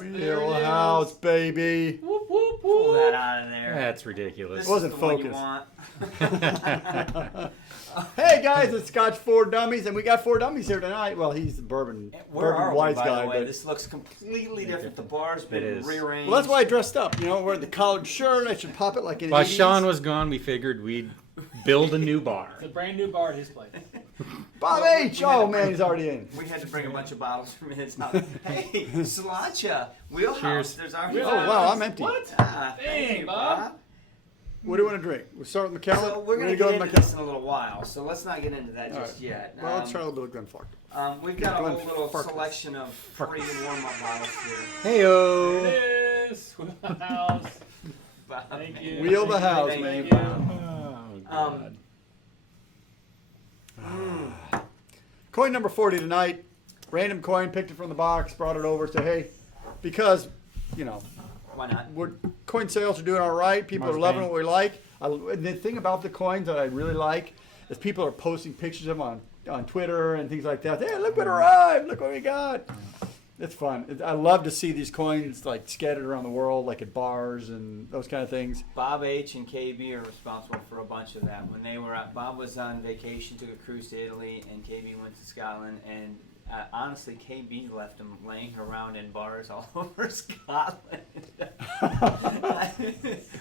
Wheelhouse, baby. Whoop, whoop, whoop. Pull that out of there. That's ridiculous. This It wasn't is the one you focused. want. Hey guys, it's Scotch 4 Dummies, and we got 4 Dummies here tonight. Well, he's the bourbon wise guy. By the way? This looks completely different. The bar's been rearranged. Well, that's why I dressed up. You know, wearing the collared shirt. I should pop it like in While 80s. Sean was gone, we figured we'd build a new bar. It's a brand new bar at his place. Bob H. Oh man, he's already in. We had to bring a bunch of bottles from his house. Hey, Sláinte, Wheelhouse. Cheers. There's our Oh wow, I'm empty. What? Thank you, Bob. What do you want to drink? We'll start with McKellen. So we're going to go get with into this in a little while, so let's not get into that just yet. Well, let's try a little bit of Glenfarclas. We've got a whole little selection of free warm-up bottles here. Heyo. There it is. House. Thank you. Wheel the house, Thank man. you. Oh, God. Coin number 40 tonight. Random coin, picked it from the box, brought it over. Said, hey, because, you know, Why not? coin sales are doing all right. People are loving what we like. The thing about the coins that I really like is people are posting pictures of them on Twitter and things like that. Hey, look what arrived. Look what we got. It's fun. I love to see these coins like scattered around the world, like at bars and those kind of things. Bob H. and KB are responsible for a bunch of that. When they were Bob was on vacation, took a cruise to Italy, and KB went to Scotland. And honestly, KB left them laying around in bars all over Scotland.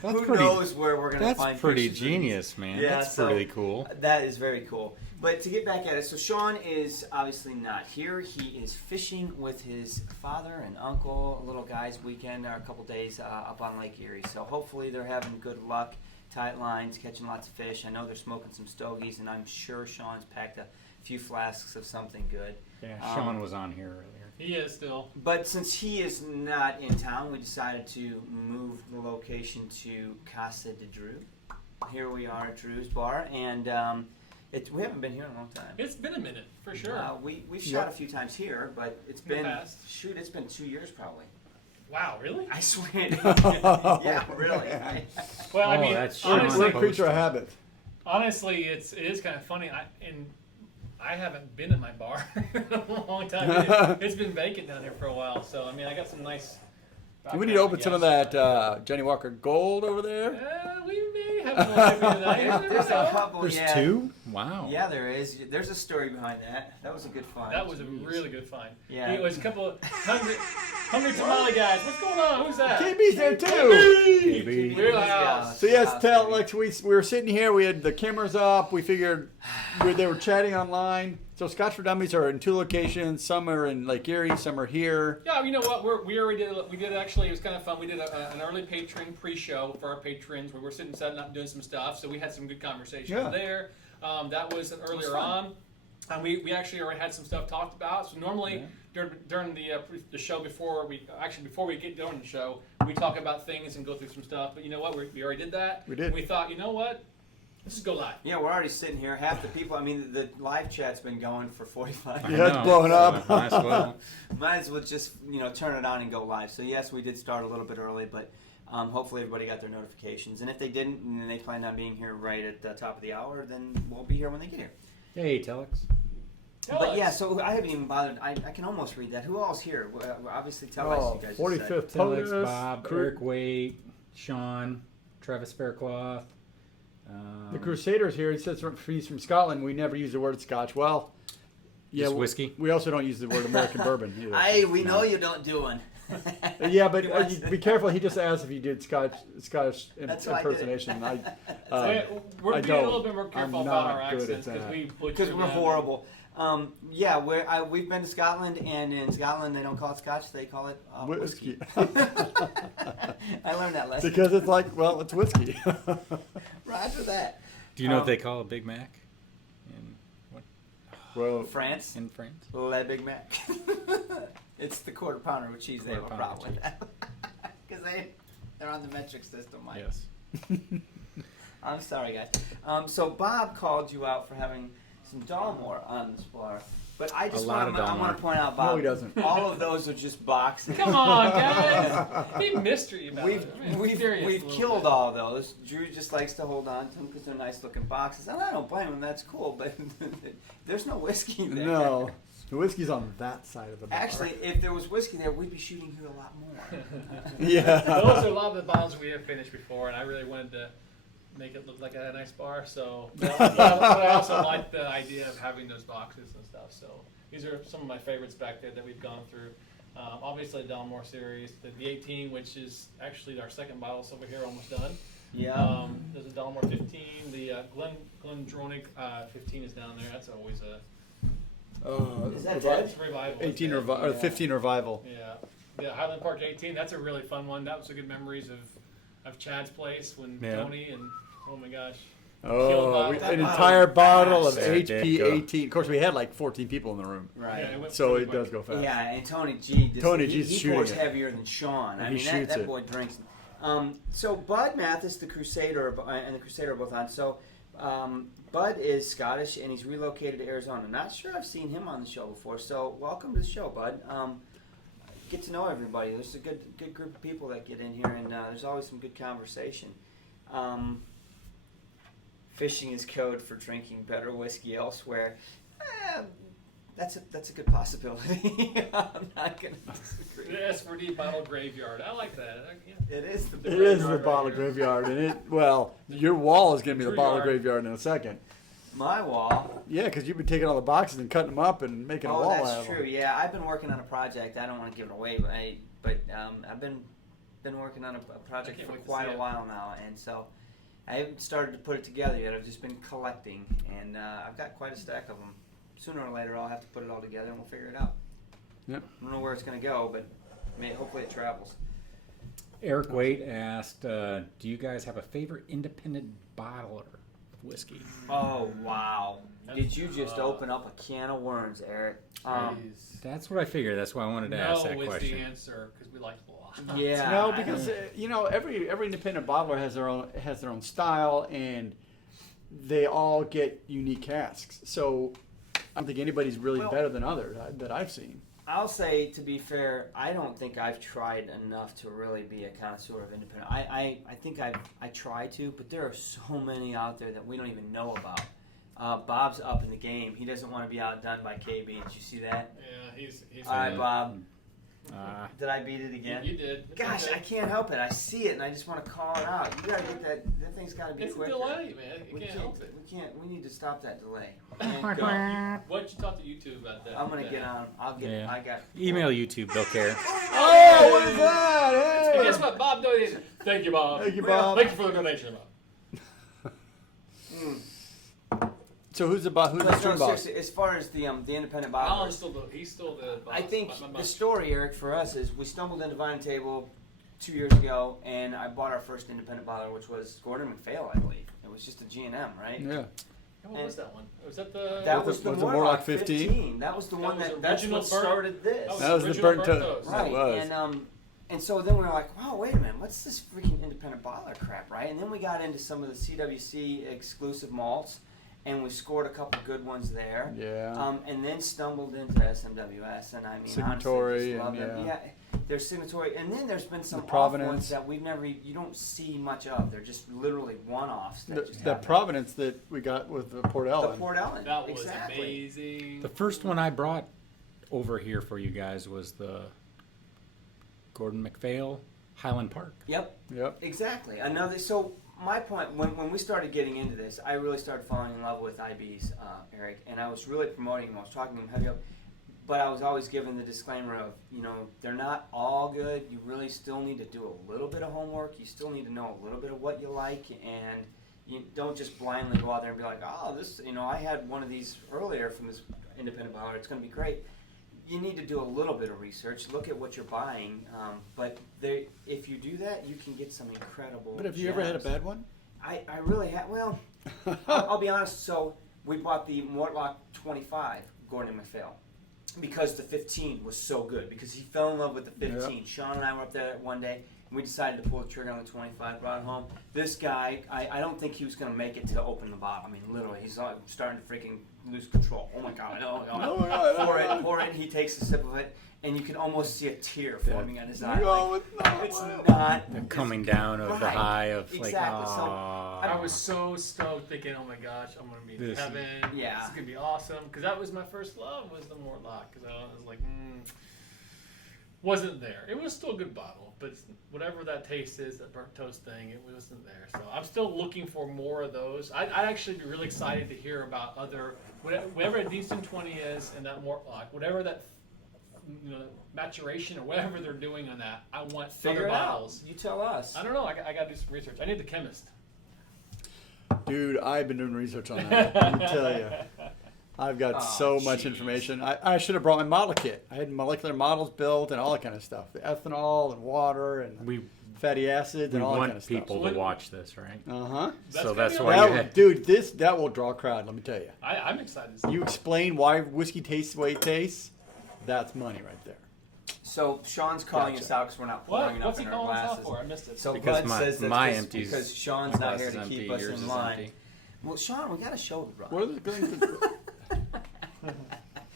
Who knows where we're going to find That's pretty pictures of genius, man. Yeah, That's so pretty cool. That is very cool. But to get back at it, so Sean is obviously not here. He is fishing with his father and uncle, a little guys' weekend, or a couple days up on Lake Erie. So hopefully they're having good luck, tight lines, catching lots of fish. I know they're smoking some stogies, and I'm sure Sean's packed a few flasks of something good. Yeah, Sean was on here earlier. He is still. But since he is not in town, we decided to move the location to Casa de Drew. Here we are at Drew's Bar, and we haven't been here in a long time. It's been a minute, for sure. We've shot a few times here, but it's been past. it's been 2 years probably. Wow, really? I swear. Yeah, really. Well, I mean, that's honestly, We're a creature of habit. honestly, it is kind of funny. I haven't been in my bar in a long time. It's been vacant down here for a while, so I mean, I got some nice. We need to open some of that Johnny Walker Gold over there. We may have some more tonight. There's a couple. There's yeah. two? Wow. Yeah, there is. There's a story behind that. That was a good find. That was a really good find. Yeah. It was a couple of hungry tamale guys. What's going on? Who's that? KB's there too. KB. Wheelhouse. So yes, tell Lex, we were sitting here. We had the cameras up. We figured they were chatting online. So Scotch for Dummies are in 2 locations. Some are in Lake Erie. Some are here. Yeah, you know what? We already did. We did actually. It was kind of fun. We did an early patron pre-show for our patrons. We were sitting, setting up, doing some stuff. So we had some good conversations there. That was earlier on. And we actually already had some stuff talked about. So normally during the show before we get done the show, we talk about things and go through some stuff. But you know what? We already did that. We did. And we thought, you know what? Let's just go live. Yeah, we're already sitting here. Half the people, I mean, the live chat's been going for 45 minutes. Yeah, it's blowing up. Might as well. Might as well just, turn it on and go live. So yes, we did start a little bit early, but hopefully everybody got their notifications. And if they didn't, and they planned on being here right at the top of the hour, then we'll be here when they get here. Hey, Telex. But yeah, so I haven't even bothered. I can almost read that. Who all's here? Obviously, Telex, you guys. 45th Telex, POTUS. Bob, Eric Waite, Sean, Travis Faircloth. The Crusader's here. He says he's from Scotland. We never use the word Scotch. Well, Yeah, Just whiskey? We also don't use the word American bourbon either. We know you don't do one. Yeah, but be careful. He just asked if you did Scotch That's why I did it. impersonation. We're I being a don't. little bit more careful I'm about not our good at accents that. Because we're horrible. Yeah, we've been to Scotland, and in Scotland they don't call it Scotch; they call it whiskey. I learned that lesson. Because it's like, well, it's whiskey. Roger that. Do you know what they call a Big Mac in what? Well, France, In France? Le Big Mac. It's the quarter pounder with cheese. They have a Quarter problem with that because they're on the metric system, Mike. Yes. I'm sorry, guys. So Bob called you out for having some Dalmore on this bar, but I just lot want of to Dalmore. point out, Bob. No, he doesn't. All of those are just boxes. Come on, guys. Be mystery about We've it. I mean, we've serious a we've little killed bit. all those. Drew just likes to hold on to them because they're nice looking boxes, and I don't blame him. That's cool, but there's no whiskey there. no, the whiskey's on that side of the bar. Actually, if there was whiskey there, we'd be shooting you a lot more. yeah. Those are a lot of the bottles we have finished before, and I really wanted to make it look like a nice bar. So, but I also like the idea of having those boxes and stuff. So these are some of my favorites back there that we've gone through. Obviously, the Dalmore series, the 18, which is actually our second bottle over here, almost done. Yeah. There's a Dalmore 15. The Glendronach 15 is down there. That's always a Is that dead? it's a revival. 18 Yeah. or 15 revival. Yeah, Highland Park 18. That's a really fun one. That was a good memories of Chad's place when Yeah. Tony and oh my gosh. Oh, That an bottle entire was bottle of fast. Yeah, it did HP go. 18. Of course, we had like 14 people in the room, Right. Yeah, it went so pretty it quick. does go fast. Yeah, and Tony G. Tony he G's shooting pours it. heavier than Sean. I He mean, shoots that it. boy drinks. So Bud Mathis, the Crusader, and the Crusader are both on. So Bud is Scottish, and he's relocated to Arizona. Not sure I've seen him on the show before. So welcome to the show, Bud. Get to know everybody. There's a good group of people that get in here, and there's always some good conversation. Fishing is code for drinking better whiskey elsewhere. That's a good possibility. I'm not going to disagree. The S4D bottle graveyard. I like that. Yeah. It is the It is the graveyard bottle right here. graveyard, and your wall is going to be the True bottle yard. graveyard in a second. My wall. Yeah, because you've been taking all the boxes and cutting them up and making a Oh, wall out that's of them. true. Yeah, I've been working on a project. I don't want to give it away, but I've been working on a project can't for wait to quite see a it. while now, and so I haven't started to put it together yet. I've just been collecting, and I've got quite a stack of them. Sooner or later, I'll have to put it all together, and we'll figure it out. Yep. I don't know where it's going to go, but hopefully it travels. Eric Waite asked, do you guys have a favorite independent bottler of whiskey? Oh wow! Did you just Uh, open up a can of worms, Eric? Jeez. That's what I figured. That's why I wanted to ask No that was the question. answer because we like it a lot. Yeah. No, because every independent bottler has their own style, and they all get unique casks. So I don't think anybody's really Well- better than others that I've seen. I'll say, to be fair, I don't think I've tried enough to really be a connoisseur of independent. I think I try to, but there are so many out there that we don't even know about. Bob's up in the game. He doesn't want to be outdone by KB. Did you see that? Yeah, he's All right, Bob. Uh, Did I beat it again? You did. Gosh, I can't help it. I see it, and I just want to call it out. You gotta get that. That thing's gotta be It's a quicker. delay, man. You We can't can't. help it. We can't. We need to stop that delay. Why don't you talk to YouTube about that? I'm gonna get on. I'll get. Yeah. I got. email YouTube. They'll care. Oh, what is that? And Hey! guess what? Bob donated. Thank you, Bob. Thank you, Bob. Thank you for the donation, Bob. So who's the boss? Who's the But no, string boss? seriously, as far as the independent Alan's bottlers, he's still the boss. I think by the much. story, Eric, for us is we stumbled into Vine Table 2 years ago, and I bought our first independent bottler, which was Gordon MacPhail, I believe. It was just a G&M, right? Yeah. What was that one? Was that the? That Was was it- the was it Warlock Warlock 15. 15? That was the That one was that's original what burnt- started this. That was the original burnt toast. toast. Right, It was. and so then we were like, wow, wait a minute, what's this freaking independent bottler crap, right? And then we got into some of the CWC exclusive malts, and we scored a couple good ones there. Yeah. And then stumbled into SMWS, and I mean, Signatory, honestly, just love and them. yeah. There's Signatory, and then there's been some The off Provenance. ones that you don't see much of. They're just literally one-offs. That just The happen. Providence that we got with the Port The Ellen. Port Ellen. That was exactly. amazing. The first one I brought over here for you guys was the Gordon MacPhail Highland Park. Yep. Yep. Exactly. Another. So my point, when we started getting into this, I really started falling in love with IBs, Eric, and I was really promoting them. I was talking to them heavy up, but I was always given the disclaimer of, they're not all good. You really still need to do a little bit of homework. You still need to know a little bit of what you like, and you don't just blindly go out there and be like, oh, this, I had one of these earlier from this independent bottler. It's going to be great. You need to do a little bit of research, look at what you're buying, but if you do that, you can get some incredible But have you ever had a bad one? I really have. Well, I'll be honest. So we bought the Mortlock 25, Gordon MacPhail, because the 15 was so good, because he fell in love with the 15. Yep. Sean and I were up there one day, and we decided to pull the trigger on the 25, brought it home. This guy, I don't think he was going to make it to open the bottle. I mean, literally, he's starting to freaking lose control. Oh my God, no. Pour it, he takes a sip of it, and you can almost see a tear forming on his eye. No, it's not. The coming down of the high of exactly. So I was so stoked thinking, oh my gosh, I'm going to be in heaven. Yeah. This is going to be awesome. Because that was my first love, was the Mortlock. Because I was like, wasn't there. It was still a good bottle, but whatever that taste is, that burnt toast thing, it wasn't there. So I'm still looking for more of those. I'd actually be really excited to hear about whatever a decent 20 is, and that Mortlock, whatever that maturation or whatever they're doing on that. I want Figure other it bottles. Out. You tell us. I don't know. I got to do some research. I need the chemist. Dude, I've been doing research on that. Let me tell you. I've got so much information. I should have brought my model kit. I had molecular models built and all that kind of stuff. The ethanol and water and fatty acids and all that kind of stuff. We want people to watch this, right? Uh-huh. So that's why you had... Dude, that will draw a crowd, let me tell you. I'm excited to see You explain why whiskey tastes the way it tastes, that's money right there. So Sean's calling us out because we're not pouring enough What's in he our calling us glasses. out for? I missed it. So because Bud says that's my just empties, because Sean's not here to empty, keep us yours in is line. empty. Well, Sean, we got to show the brother. What are the things?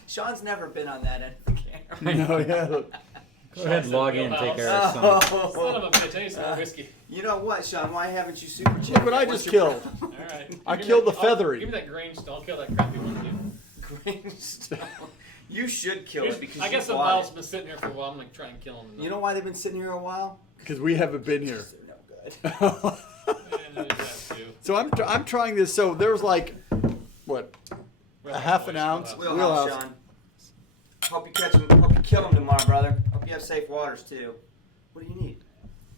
Sean's never been on that end of the camera. No, yeah. Go ahead, log in and take care of some. Son of a bitch, I need some more whiskey. You know what, Sean? Why haven't you super checked? Look what I just killed. All right. I killed the feathery. Give me that Grange stone. I'll kill that crappy one too. Grange stone. You should kill it because I guess the bottle's been sitting here for a while. I'm going to try and kill them. You know why they've been sitting here a while? Because we haven't been here. They're no good. So I'm trying this. So there's like, what, a half an ounce? Wheelhouse, Sean. Hope you catch him. Hope you kill him tomorrow, brother. Hope you have safe waters too. What do you need?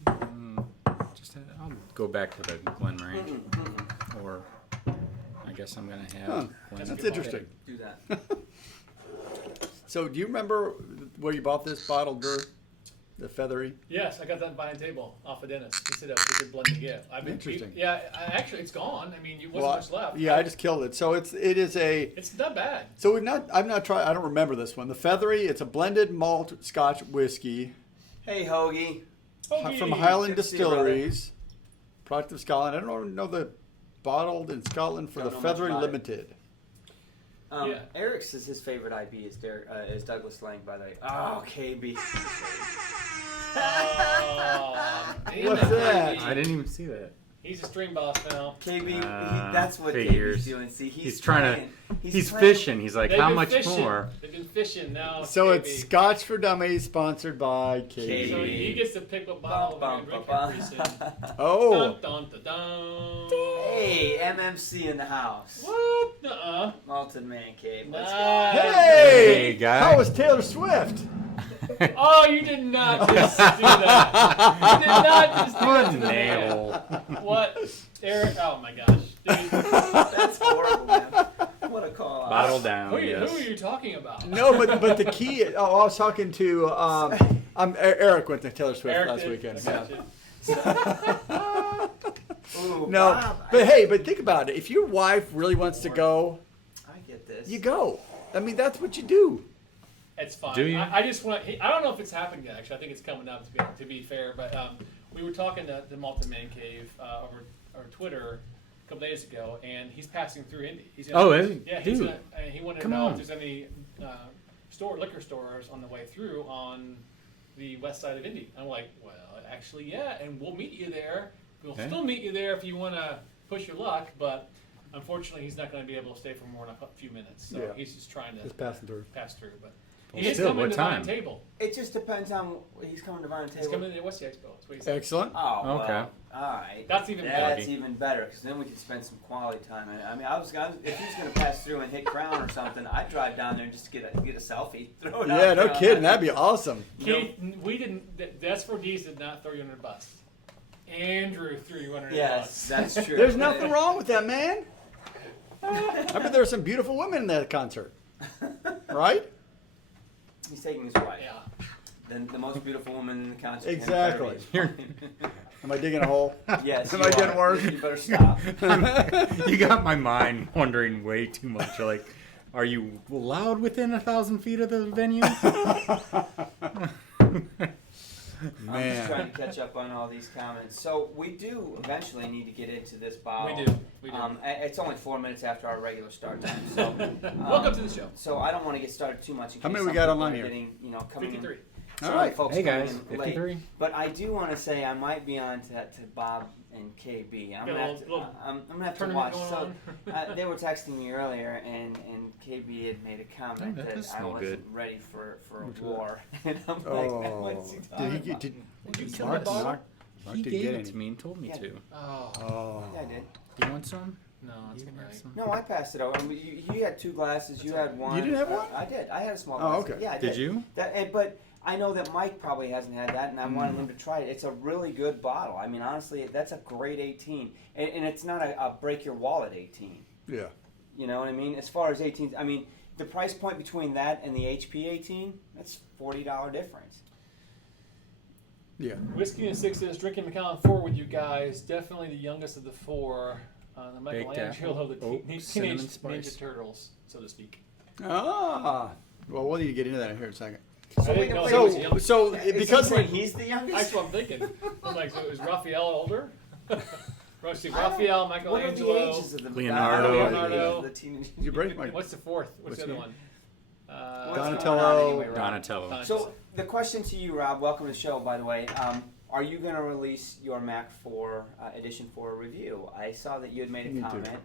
I'll go back to the Glen Range, or I guess I'm gonna have. That's interesting. Do that. So do you remember where you bought this bottle, Drew? The feathery? Yes, I got that behind the table off of Dennis. He said that was a good blend to get. Interesting. Actually, it's gone. I mean, wasn't much left. Yeah, I just killed it. So it is a. It's not bad. So I've not tried. I don't remember this one. The feathery. It's a blended malt Scotch whiskey. Hey, Hoagie. From Highland Distilleries, product of Scotland. I don't know the bottled in Scotland for the Feathery Limited. Eric says his favorite IB is Douglas Lang, by the way. Oh, KB. What's that? I didn't even see that. He's a stream boss now. KB, that's what figures. KB's doing. See, he's trying to. He's fishing. He's like, how much more? They've been fishing now. So KB. it's Scotch for Dummies, sponsored by KB. So he gets to pick what bottle we're going to drink pretty soon. Oh. Dun, dun, dun, dun. Hey, MMC in the house. What? Nuh-uh. Malted Man Cave. Let's Nice. go. Hey, guy. How was Taylor Swift? Oh, you did not just do that. You did not just do that to the Nail. man. What? Eric? Oh my gosh. Dude. That's horrible, man. What a call out. Bottle down. Who Yes. are you talking about? No, but the key. I was talking to. Eric went to Taylor Swift Eric last did? weekend. I got you. Ooh, No, Bob, but think about it. If your wife really wants to go, I get this. you go. I mean, that's what you do. It's fine. Do you? I just want. I don't know if it's happened yet. Actually, I think it's coming up. To be fair, but we were talking to the Malted Man Cave over Twitter a couple days ago, and he's passing through Indy. He's gonna, is he? Yeah, Dude. he wanted to Come know on. if there's any liquor stores on the way through on the west side of Indy. I'm like, well, actually, yeah, and we'll meet you there. We'll still meet you there if you want to push your luck, but unfortunately, he's not going to be able to stay for more than a few minutes. So he's just trying to Just passing through. pass through. But He is still, coming what to time? Vine Table. It just depends on he's coming to Vine He's Table. coming to the Westy Expo. That's what he said. Excellent. Oh, well, Okay. all right. That's even That's better. even better because then we could spend some quality time. I mean, if he's going to pass through and hit Crown or something, I'd drive down there and just get a selfie, throw it out. Yeah, no there. kidding. That'd be awesome. Keith, we didn't. The S4Ds did not throw you under the bus. Andrew threw you under the Yes, bus. that's true. There's nothing wrong with that, man. I bet there's some beautiful women in that concert. Right? He's taking his wife. Yeah. Then the most beautiful woman in the concert. Exactly. Am I digging a hole? Yes. Am you I getting are. worse? You better stop. You got my mind wondering way too much. Like, are you allowed within 1,000 feet of the venue? I'm just trying to catch up on all these comments. So we do eventually need to get into this bottle. We do. It's only 4 minutes after our regular start time. So Welcome to the show. So I don't want to get started too much. In How case many we some got people online are here? Getting, coming 53. In. All Sorry, right. folks. Hey coming guys, in late. 53. But I do want to say I might be on to Bob and KB. I'm Got a gonna have to. little I'm gonna have to tournament watch. going So they were texting me earlier, and KB had made a comment Oh, that that does I smell wasn't good. ready for a war, and I'm like, Oh. what's he talking Did he about? get? Did you kill Mark, the bottle? Mark He did gave get it any. to me and told me Yeah. to. Oh. Oh. Yeah, I did. You want some? No, it's You good want night. some? No, I passed it over. I mean, you had 2 glasses. You had one. You didn't have one? I did. I had a small Oh, glass. okay. Yeah, I Did did. you? But I know that Mike probably hasn't had that, and I wanted him to try it. It's a really good bottle. I mean, honestly, that's a great 18, and it's not a break your wallet 18. Yeah. You know what I mean? As far as 18, I mean, the price point between that and the HP 18, that's $40 difference. Yeah. Whiskey and Sixes, drinking Macallan 4 with you guys. Definitely the youngest of the 4. The Baked Michelangelo of the apple, oak, Teenage cinnamon spice. Ninja Turtles, so to speak. Ah. Well, we'll need to get into that in here in a second. I didn't know he was So, the youngest. so Is because he saying he's the youngest? That's what I'm thinking. I'm like, so is Raphael older? Raphael, What are the Michelangelo. ages of the Leonardo. Leonardo. The teenage. you break my What's the fourth? What's What's the other he? one? What's going Donatello. on anyway, Rob? Donatello. So the question to you, Rob, welcome to the show, by the way. Are you going to release your Mac 4 edition for a review? I saw that you had made a Me too. comment.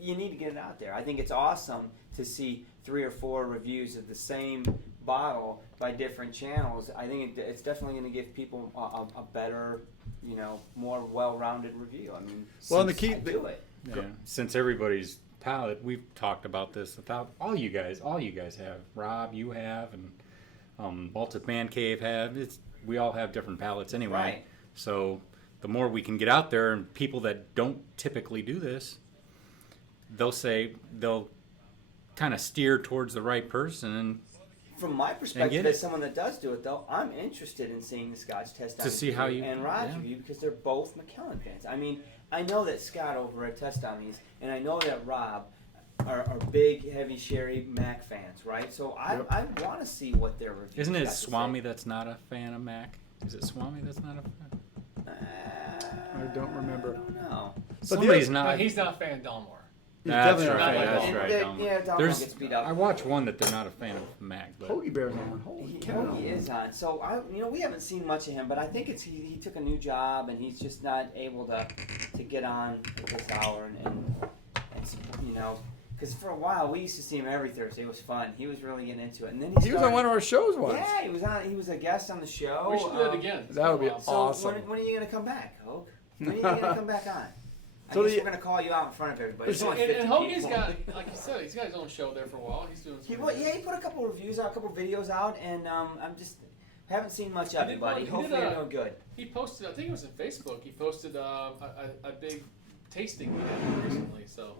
You need to get it out there. I think it's awesome to see 3 or 4 reviews of the same bottle by different channels. I think it's definitely going to give people a better, more well-rounded review. I mean, Well, and the since key- I do it. Yeah. Since everybody's palate, we've talked about this about all you guys have. Rob, you have, and Baltic Man Cave have. We all have different palates anyway. Right. So the more we can get out there, and people that don't typically do this, they'll kind of steer towards the right person. And From my perspective, it. as someone that does do it, though, I'm interested in seeing the Scotch test To see how you- and Rod's yeah. review because they're both McKellen fans. I mean, I know that Scott over at Test Dummies and I know that Rob are big, heavy Sherry Mac fans, right? So I want to see what their review. isn't it Swami that's not a fan of Mac? Is it Swami that's not a fan? I don't remember. I don't know. Somebody's No, not. he's not a fan of Dalmore. That's definitely right. not That's like right. And Dalmor. yeah, Dalmor There's- gets beat up. I watch one that they're not a fan of Mac, but Hoagie Bear's on. Holy cow. He is on. So we haven't seen much of him, but I think it's he took a new job and he's just not able to get on at this hour and because for a while we used to see him every Thursday. It was fun. He was really getting into it, and then He was on one of our shows once. Yeah, he was on. He was a guest on the show. We should do that again. It's that would been be a while. So awesome. when are you gonna come back, Hoke? When are you gonna come back on? So I guess the- we're gonna call you out in front of everybody. There's only And 50 Hoagie's people. got, like you said, he's got his own show there for a while. He's doing some. He put a couple of reviews out, a couple of videos out, and I'm just haven't seen much of He it, did buddy. one- he Hopefully did you're doing good. He posted, I think it was on Facebook. He posted a big tasting we had recently, so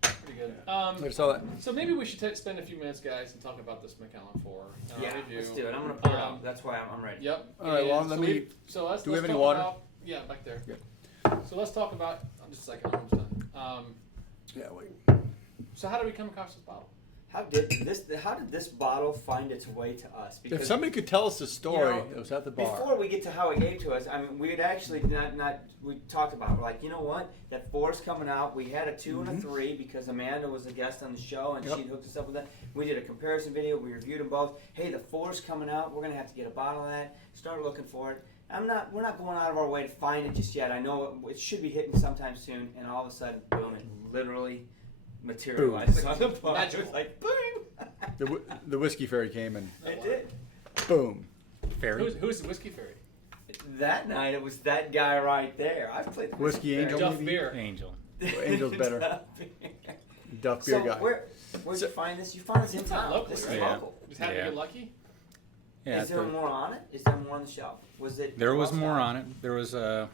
pretty good. I saw that. So maybe we should spend a few minutes, guys, and talk about this Macallan 4 Yeah, review. let's do it. I'm gonna pour it out. That's why I'm ready. Yep. All right, well, And let so me- let's do we have any talk water? About, yeah, back there. Good. So let's talk about. Just a second. I'm almost done. Yeah, wait. So how did we come across this bottle? How did this bottle find its way to us? If somebody could tell us the story, You know, it was at the bar. Before we get to how it gave to us, I mean, we had actually we talked about it. We're like, you know what? That 4's coming out. We had a 2 and a 3 because Amanda was a guest on the show and Yep. she hooked us up with that. We did a comparison video. We reviewed them both. Hey, the 4's coming out. We're gonna have to get a bottle of that. Start looking for it. We're not going out of our way to find it just yet. I know it should be hitting sometime soon, and all of a sudden, boom! It literally materializes on the bar. It was like boom. The whiskey fairy came and It did. boom. Fairy. Who's the whiskey fairy? That night, it was that guy right there. I've played the Whiskey Angel, Duff maybe? beer. Angel. Angel's better. Duff beer. Duff beer So guy. where'd you find this? You found this in town. Local, This is right? Yeah. local. Just had to Yeah. get lucky. Yeah, Is there the- more on it? Is there more on the shelf? Was it? there was well more stocked? on it. There was, I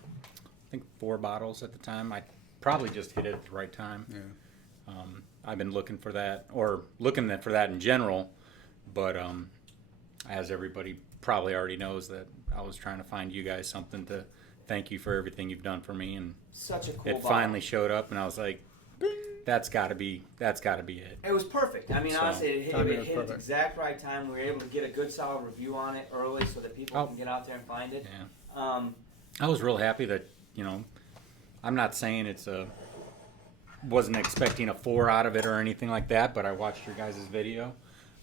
think, 4 bottles at the time. I probably just hit it at the right time. Yeah. I've been looking for that, or looking for that in general, but as everybody probably already knows, that I was trying to find you guys something to thank you for everything you've done for me, and Such a cool. it bottle. finally showed up, and I was like, that's got to be it. It was perfect. I mean, So, honestly, it hit timing at was the perfect. exact right time. We were able to get a good, solid review on it early, so that people Oh. can get out there and find it. Yeah. I was real happy that, I'm not saying wasn't expecting a 4 out of it or anything like that, but I watched your guys' video,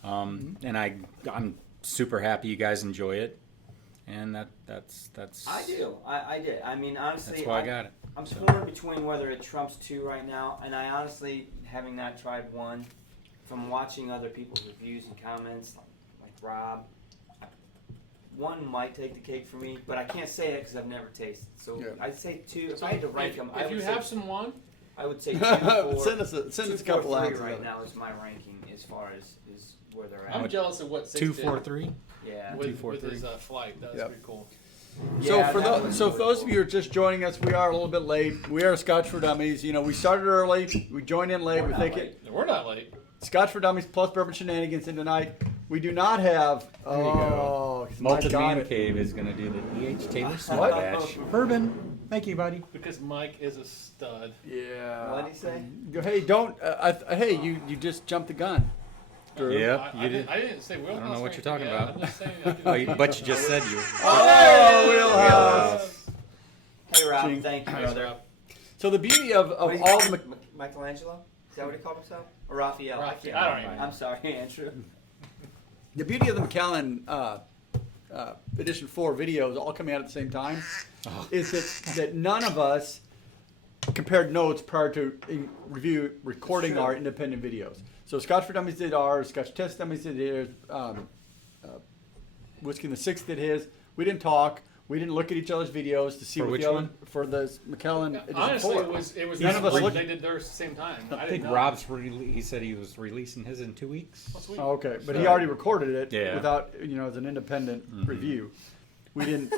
and I'm super happy you guys enjoy it, and that's I do. I did. I mean, honestly, that's why I got it. I'm torn between whether it trumps 2 right now, and I honestly, having not tried 1, from watching other people's reviews and comments, like Rob, 1 might take the cake for me, but I can't say it because I've never tasted. So Yeah. I'd say 2. If I had to rank them, If you have some one, I would say 2, 4. Send us a couple 3 ounces. right of it. now is my ranking as far as where they're I'm at. jealous of what 6 2, did 4, 3. Yeah. with 2, 4, his 3. flight. That was Yep. pretty cool. So Yeah, for that those, was so really for those cool. of you who are just joining us, we are a little bit late. We are Scotch for Dummies. We started early. We joined in late. We're we not think late. it We're not late. Scotch for Dummies plus bourbon shenanigans. And tonight we do not have. There you go. My Malted God. Man Cave is going to do the E.H. Taylor Small What? Batch. Bourbon. Thank you, buddy. Because Mike is a stud. Yeah. What did he say? Hey, don't. Hey, you just jumped the gun. Drew. Yep, I you did. didn't say wheelhouse. I don't know or what you're anything talking yet. about. I'm just saying I Oh, didn't- but you just said you. Oh, wheelhouse. Hey, Rob. Ching. Thank you, Nice, brother. Rob. So the beauty of What is all he- the Michelangelo? Is that what he called himself? Or Raphael? Raphael. I don't even know. I'm sorry, Andrew. The beauty of the Macallan Edition 4 videos all coming out at the same time is that none of us compared notes prior to recording True. our independent videos. So Scotch for Dummies did ours, Scotch Test Dummies did theirs, Whiskey in the Six did his. We didn't talk. We didn't look at each other's videos to see For what which the other one? for the Macallan Edition Honestly, 4. it was None of us they looked- did theirs at the same time. I didn't think know. Rob's he said he was releasing his in 2 weeks. Oh, sweet. Oh, okay, but he So- already recorded it Yeah. without, as an independent review. We didn't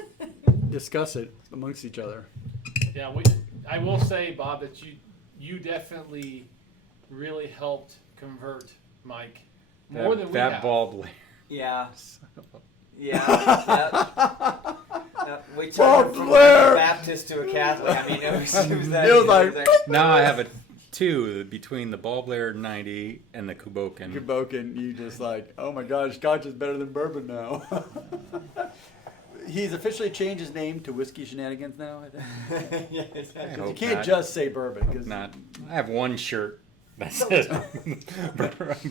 discuss it amongst each other. Yeah, I will say, Bob, that you definitely really helped convert Mike more than we that have. ball blade. Yeah. Yeah. We took Bob him from Blair! a Baptist to a Catholic. I mean, it was that. It was like- Now I have a 2 between the Ball Blair 90 and the Kubokin. Kubokin, you just like, oh my gosh, Scotch is better than bourbon now. He's officially changed his name to Whiskey Shenanigans now, I think. Yeah, I exactly. You hope can't not. just say bourbon. Hope 'cause- not. I have one shirt. That's it.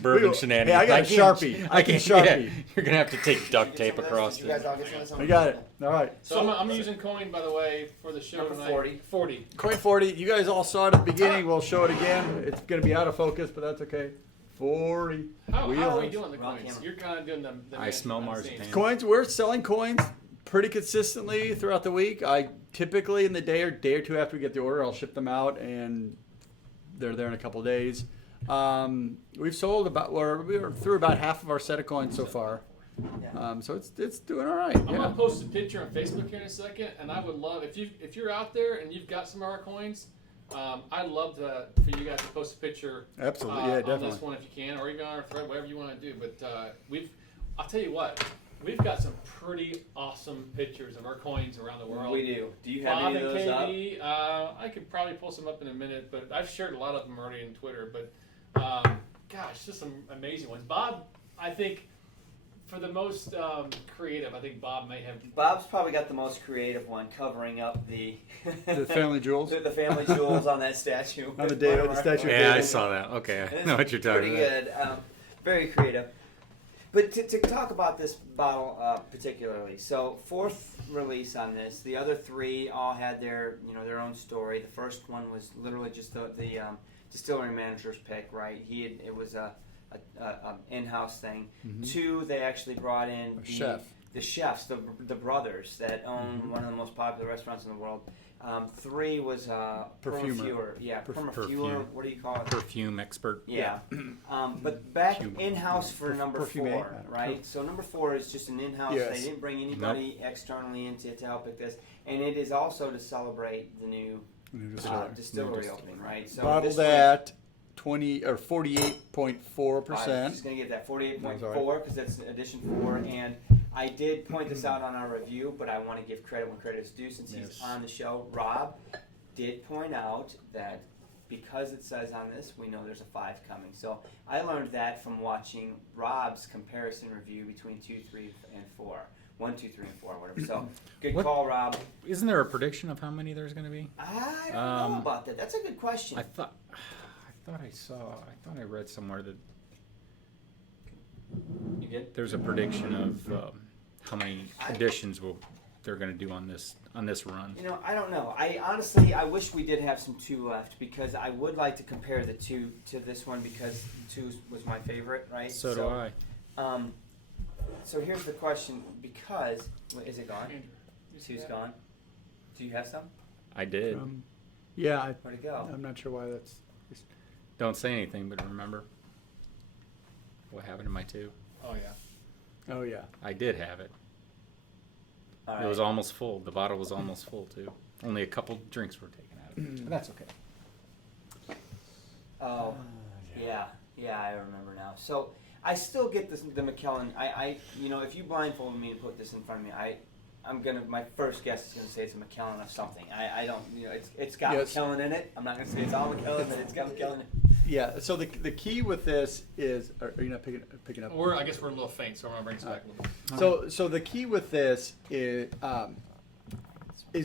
Bourbon shenanigans. Hey, I got a can't- Sharpie. I can Sharpie. Yeah, you're gonna have to take duct Did you tape get some of across this? Did you guys it. all get some of this? I got it. All right. So I'm using coin, by the way, for the show Number tonight. 40. 40. Coin 40. You guys all saw it at the beginning. We'll show it again. It's going to be out of focus, but that's okay. 40. How are we Wheelhouse. doing the Wrong coins? camera. You're kind of doing the I smell behind the scenes. marzipan. Coins, we're selling coins pretty consistently throughout the week. I typically in the day or two after we get the order, I'll ship them out, and they're there in a couple of days. We've sold we're through about half of our set of coins so far. Yeah. So it's doing all right. I'm Yeah. gonna post a picture on Facebook here in a second, and I would love if you're out there and you've got some of our coins. I'd love for you guys to post a picture. Absolutely, yeah, On definitely. this one if you can, or even on our thread, whatever you want to do. But I'll tell you what, we've got some pretty awesome pictures of our coins around the world. We do. Do you have Bob any and of those up? KB, I could probably pull some up in a minute, but I've shared a lot of them already on Twitter. But gosh, just some amazing ones. Bob, I think, for the most creative, I think Bob may have. Bob's probably got the most creative one, covering up the The family jewels. the family jewels on that statue. On the day with the statue of Yeah, I David. saw that. Okay, I It's know what you're talking pretty about. good. Very creative. But to talk about this bottle particularly, so 4th release on this. The other 3 all had their own story. The first one was literally just the distillery manager's pick, right? It was a in-house thing. 2, they actually brought in the chefs, the brothers that own one of the most popular restaurants in the world. 3 was Perfumer. perfumer. What do you call it? Perfume expert. Yeah. But back Perfume. in-house for number Perfume, 4, right? So number 4 is just an in-house. Yes. They didn't bring anybody externally in to help with this, and it is also to celebrate the new distillery opening, right? So bottled at 20 or 48.4%. I was just gonna get that 48.4 because that's edition 4, and I did point this out on our review, but I want to give credit when credit is due since he's on the show. Rob did point out that because it says on this, we know there's a 5 coming. So I learned that from watching Rob's comparison review between 2, 3, and 4. 1, 2, 3, and 4, whatever. So good call, Rob. Isn't there a prediction of how many there's going to be? I don't know about that. That's a good question. I thought I read somewhere that You good? there's a prediction of how many editions they're going to do on this run. You know, I don't know. I honestly wish we did have some 2 left because I would like to compare the 2 to this one because 2 was my favorite, right? So do I. So here's the question: because is it gone? Andrew, you see 2's that? gone. Do you have some? I did. Yeah, Where'd it go? I'm not sure why that's. Don't say anything, but remember what happened to my 2? Oh yeah. Oh yeah. I did have it. All It right. was almost full. The bottle was almost full too. Only a couple drinks were taken out of it. But that's okay. Oh, yeah, I remember now. So I still get this, the McKellen. I if you blindfolded me and put this in front of me, my first guess is gonna say it's a McKellen or something. I don't, it's got Yes. McKellen in it. I'm not gonna say it's all McKellen, but it's got McKellen in it. Yeah. So the key with this is, are you not picking up? I guess we're a little faint, so I'm gonna bring us back a little. So the key with this is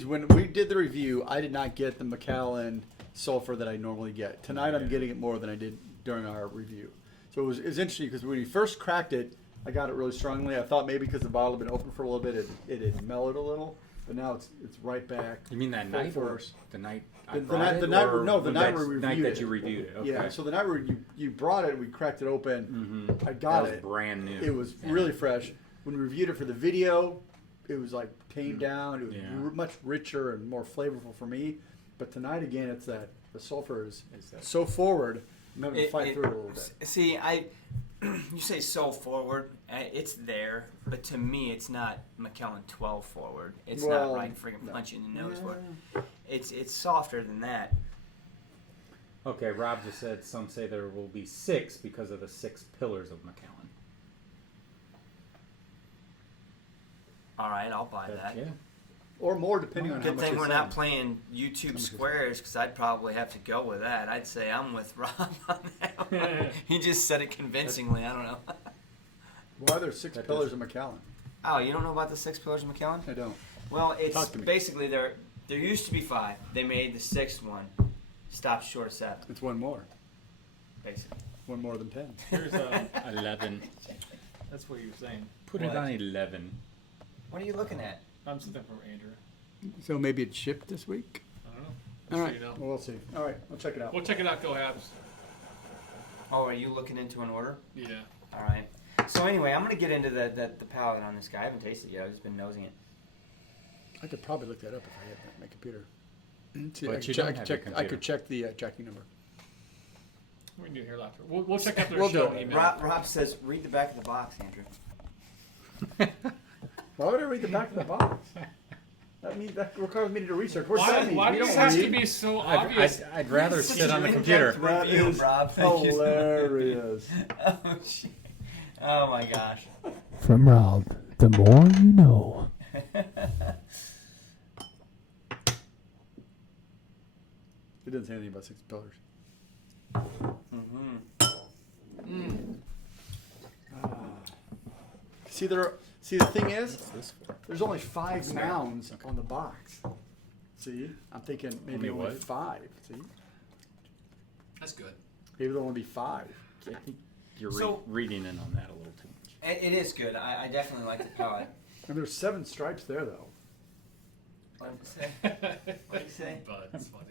when we did the review, I did not get the Macallan sulfur that I normally get. Tonight I'm getting it more than I did during our review. So it was interesting because when we first cracked it, I got it really strongly. I thought maybe because the bottle had been open for a little bit, it had mellowed a little, but now it's right back. You mean that full night or force. the night? The night we night reviewed that it. you reviewed it. Okay. Yeah, so the night where you brought it, we cracked it open. I got that was it. brand new. It was really fresh. When we reviewed it for the video, it was like tamed Mm. down. It was Yeah. much richer and more flavorful for me. But tonight again, it's that the sulfur is so forward. I'm having to fight through it a little bit. See, you say so forward. It's there, but to me, it's not McKellen 12 forward. It's Well, not right friggin' punch you in the nose forward. It's softer than that. Okay, Rob just said some say there will be 6 because of the 6 pillars of McAllen. All right, I'll buy that. Yeah. Or more, depending on how Good much thing it's we're not in. playing YouTube squares because I'd probably have to go with that. I'd say I'm with Rob on that one. He just said it convincingly. I don't know. Why are there 6 That pillars does- of Macallan? Oh, you don't know about the 6 pillars of McKellen? I don't. Well, it's Talk to me. basically there used to be 5. They made the 6th one. Stopped short of 7, It's one more. basically. One more than 10. Here's 11. that's what you were saying. Put What? it on 11. What are you looking at? I'm something from Andrew. So maybe it's shipped this week? I don't know. All So right. you know. Well, we'll see. All right. We'll check it out. We'll check it out. Go Habs. Oh, are you looking into an order? Yeah. All right. So anyway, I'm gonna get into the palate on this guy. I haven't tasted it yet. I've just been nosing it. I could probably look that up if I had my computer. See, But I could you check, don't I have could your check, I computer. could check the tracking number. We can do it here after. We'll check out their We'll show do it. email. Rob says, read the back of the box, Andrew. Why would I read the back of the box? That requires me to do research. Where's Why Sammy? why We does don't this have to read. be so obvious? I'd rather sit on the computer. That Review, is Rob. Thank you. hilarious. Oh, shit. Oh my gosh. From Rob, the more you know. It didn't say anything about 6 pillars. See, the thing is, there's only 5 nouns on the box. See, I'm thinking maybe Only only what? 5. See, That's good. maybe there'll only be 5. I think you're So- reading in on that a little too much. It is good. I definitely like the palate. And there's 7 stripes there, though. What did you say? What'd you say? But it's funny.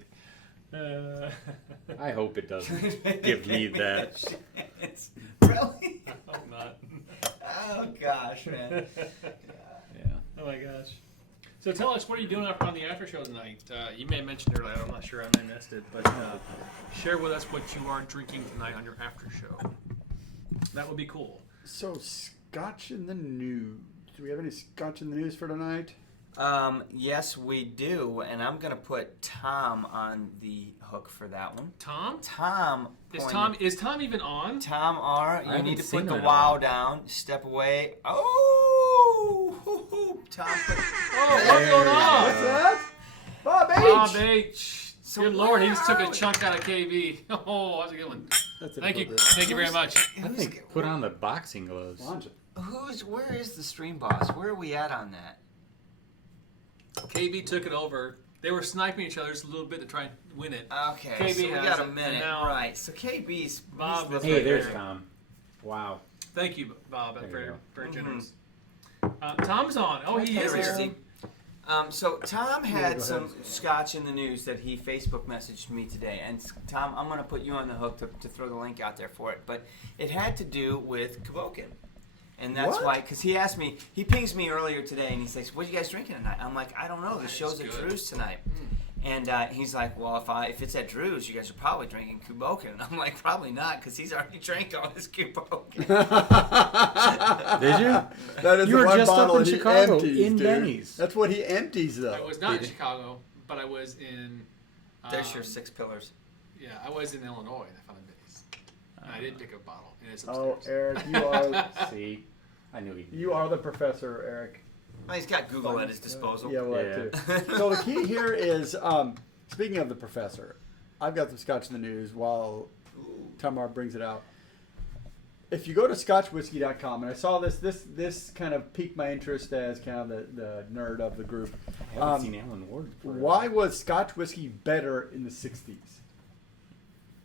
I hope it doesn't give me that. It's Really? I hope not. Oh gosh, man. Yeah. Oh my gosh. So tell us, what are you doing up on the after show tonight? You may have mentioned earlier, I'm not sure, I may have missed it, but share with us what you are drinking tonight on your after show. That would be cool. So, Scotch in the news. Do we have any Scotch in the news for tonight? Yes, we do, and I'm gonna put Tom on the hook for that one. Tom? Tom. Is Tom even on? Tom R. I You haven't need to seen put the him in a wow while. down. Step away. Oh, Tom. Oh, what's going on? What's that? Bob H. Bob H. So Good Lord, he just took where a are chunk out of KB. Oh, that's a good one. That's Thank you. it. Thank you very much. I think put on the boxing gloves. Launch it. Where is the stream boss? Where are we at on that? KB took it over. They were sniping each other just a little bit to try and win it. Okay, KB so we has got it, a and minute. now Right, so KB's Bob he's is the- Hey, right there's there. Tom. Wow. Thank you, Bob. That's There you very, go. very Mhm. generous. Tom's on. Oh, he is There here. is he. So Tom had go some ahead. Scotch in the news that he Facebook messaged me today, and Tom, I'm going to put you on the hook to throw the link out there for it. But it had to do with Kabokin, and that's What? why, because he asked me, he pings me earlier today, and he says, "What are you guys drinking tonight?" I'm like, "I don't know. The That show's is at good. Drew's tonight." And he's like, "Well, if it's at Drew's, you guys are probably drinking Kubokin." I'm like, "Probably not, because he's already drank all his Kubokin." Did you? That is You the were one just up bottle in he Chicago, empties, in dude. Denny's. That's what he empties, though. I was not in Chicago, but I was in. There's your 6 pillars. Yeah, I was in Illinois. And I found a Denny's. And I did pick up a bottle, and it's Oh, upstairs. Eric, See, I knew he. you are the professor, Eric. Well, he's got Google at his disposal. Yeah, well, Yeah. that too. So the key here is, speaking of the professor, I've got some Scotch in the news while Tamar brings it out. If you go to scotchwhiskey.com, and I saw this kind of piqued my interest as kind of the nerd of the group. I haven't seen Alan Ward before. Why was Scotch whiskey better in the 60s?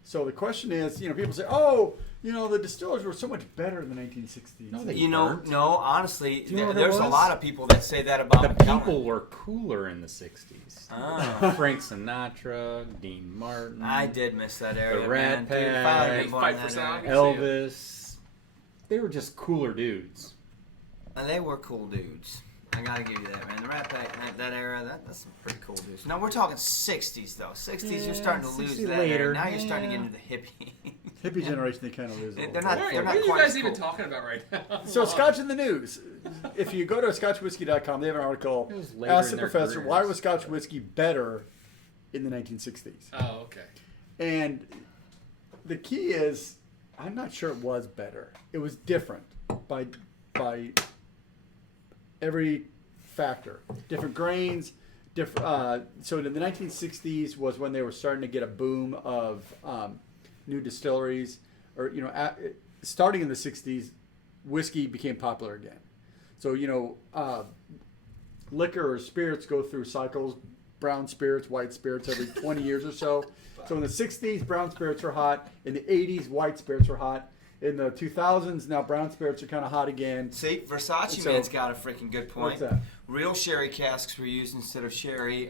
So the question is, people say, oh, the distillers were so much better in the 1960s. No, they You know, weren't. no, honestly, Do you know what it there's a was? lot of people that say that about The McKellen. people were cooler in the 60s. Oh. Frank Sinatra, Dean Martin, I did miss that area, The man. Rat Dude, if I Pack, had been born Fight in for that Sound. area. Elvis. They were just cooler dudes. And they were cool dudes. I gotta give you that, man. The Rat Pack, that era, that's some pretty cool dudes. No, we're talking 60s, though. 60s, you're starting to lose 60 that later. era. Now you're starting to Yeah. get into the hippie. Hippie generation, they kind of lose. a They're little not- bit. What they're are you quite guys as even cool. talking about right now? So Scotch in the news. If you go to scotchwhiskey.com, they have an article. It was later Ask in the their professor, careers. why was Scotch whiskey better in the 1960s? Oh, okay. And the key is, I'm not sure it was better. It was different by every factor. Different grains. So in the 1960s was when they were starting to get a boom of new distilleries, or starting in the 60s, whiskey became popular again. So liquor or spirits go through cycles. Brown spirits, white spirits every 20 years or so. So in the 60s, brown spirits were hot. In the 80s, white spirits were hot. In the 2000s, now brown spirits are kind of hot again. See, Versace So- Man's got a freaking good point. What's that? Real sherry casks were used instead of sherry.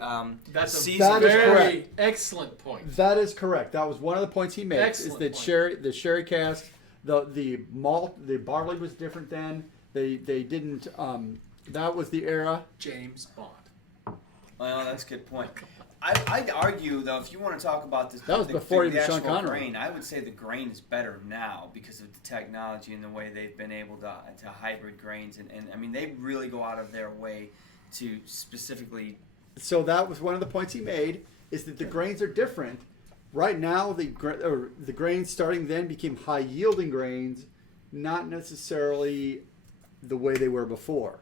That's a seasoned- That is very correct. excellent point. That is correct. That was one of the points he made. Excellent is that the sherry cask, the malt, the barley was different then. They didn't. That was the era. James Bond. Well, that's a good point. I'd argue, though, if you want to talk about this, That was before even Sean actual Connery. grain, I would say the grain is better now because of the technology and the way they've been able to hybrid grains. And I mean, they really go out of their way to specifically... So that was one of the points he made, is that the grains are different. Right now, the grains starting then became high-yielding grains, not necessarily the way they were before.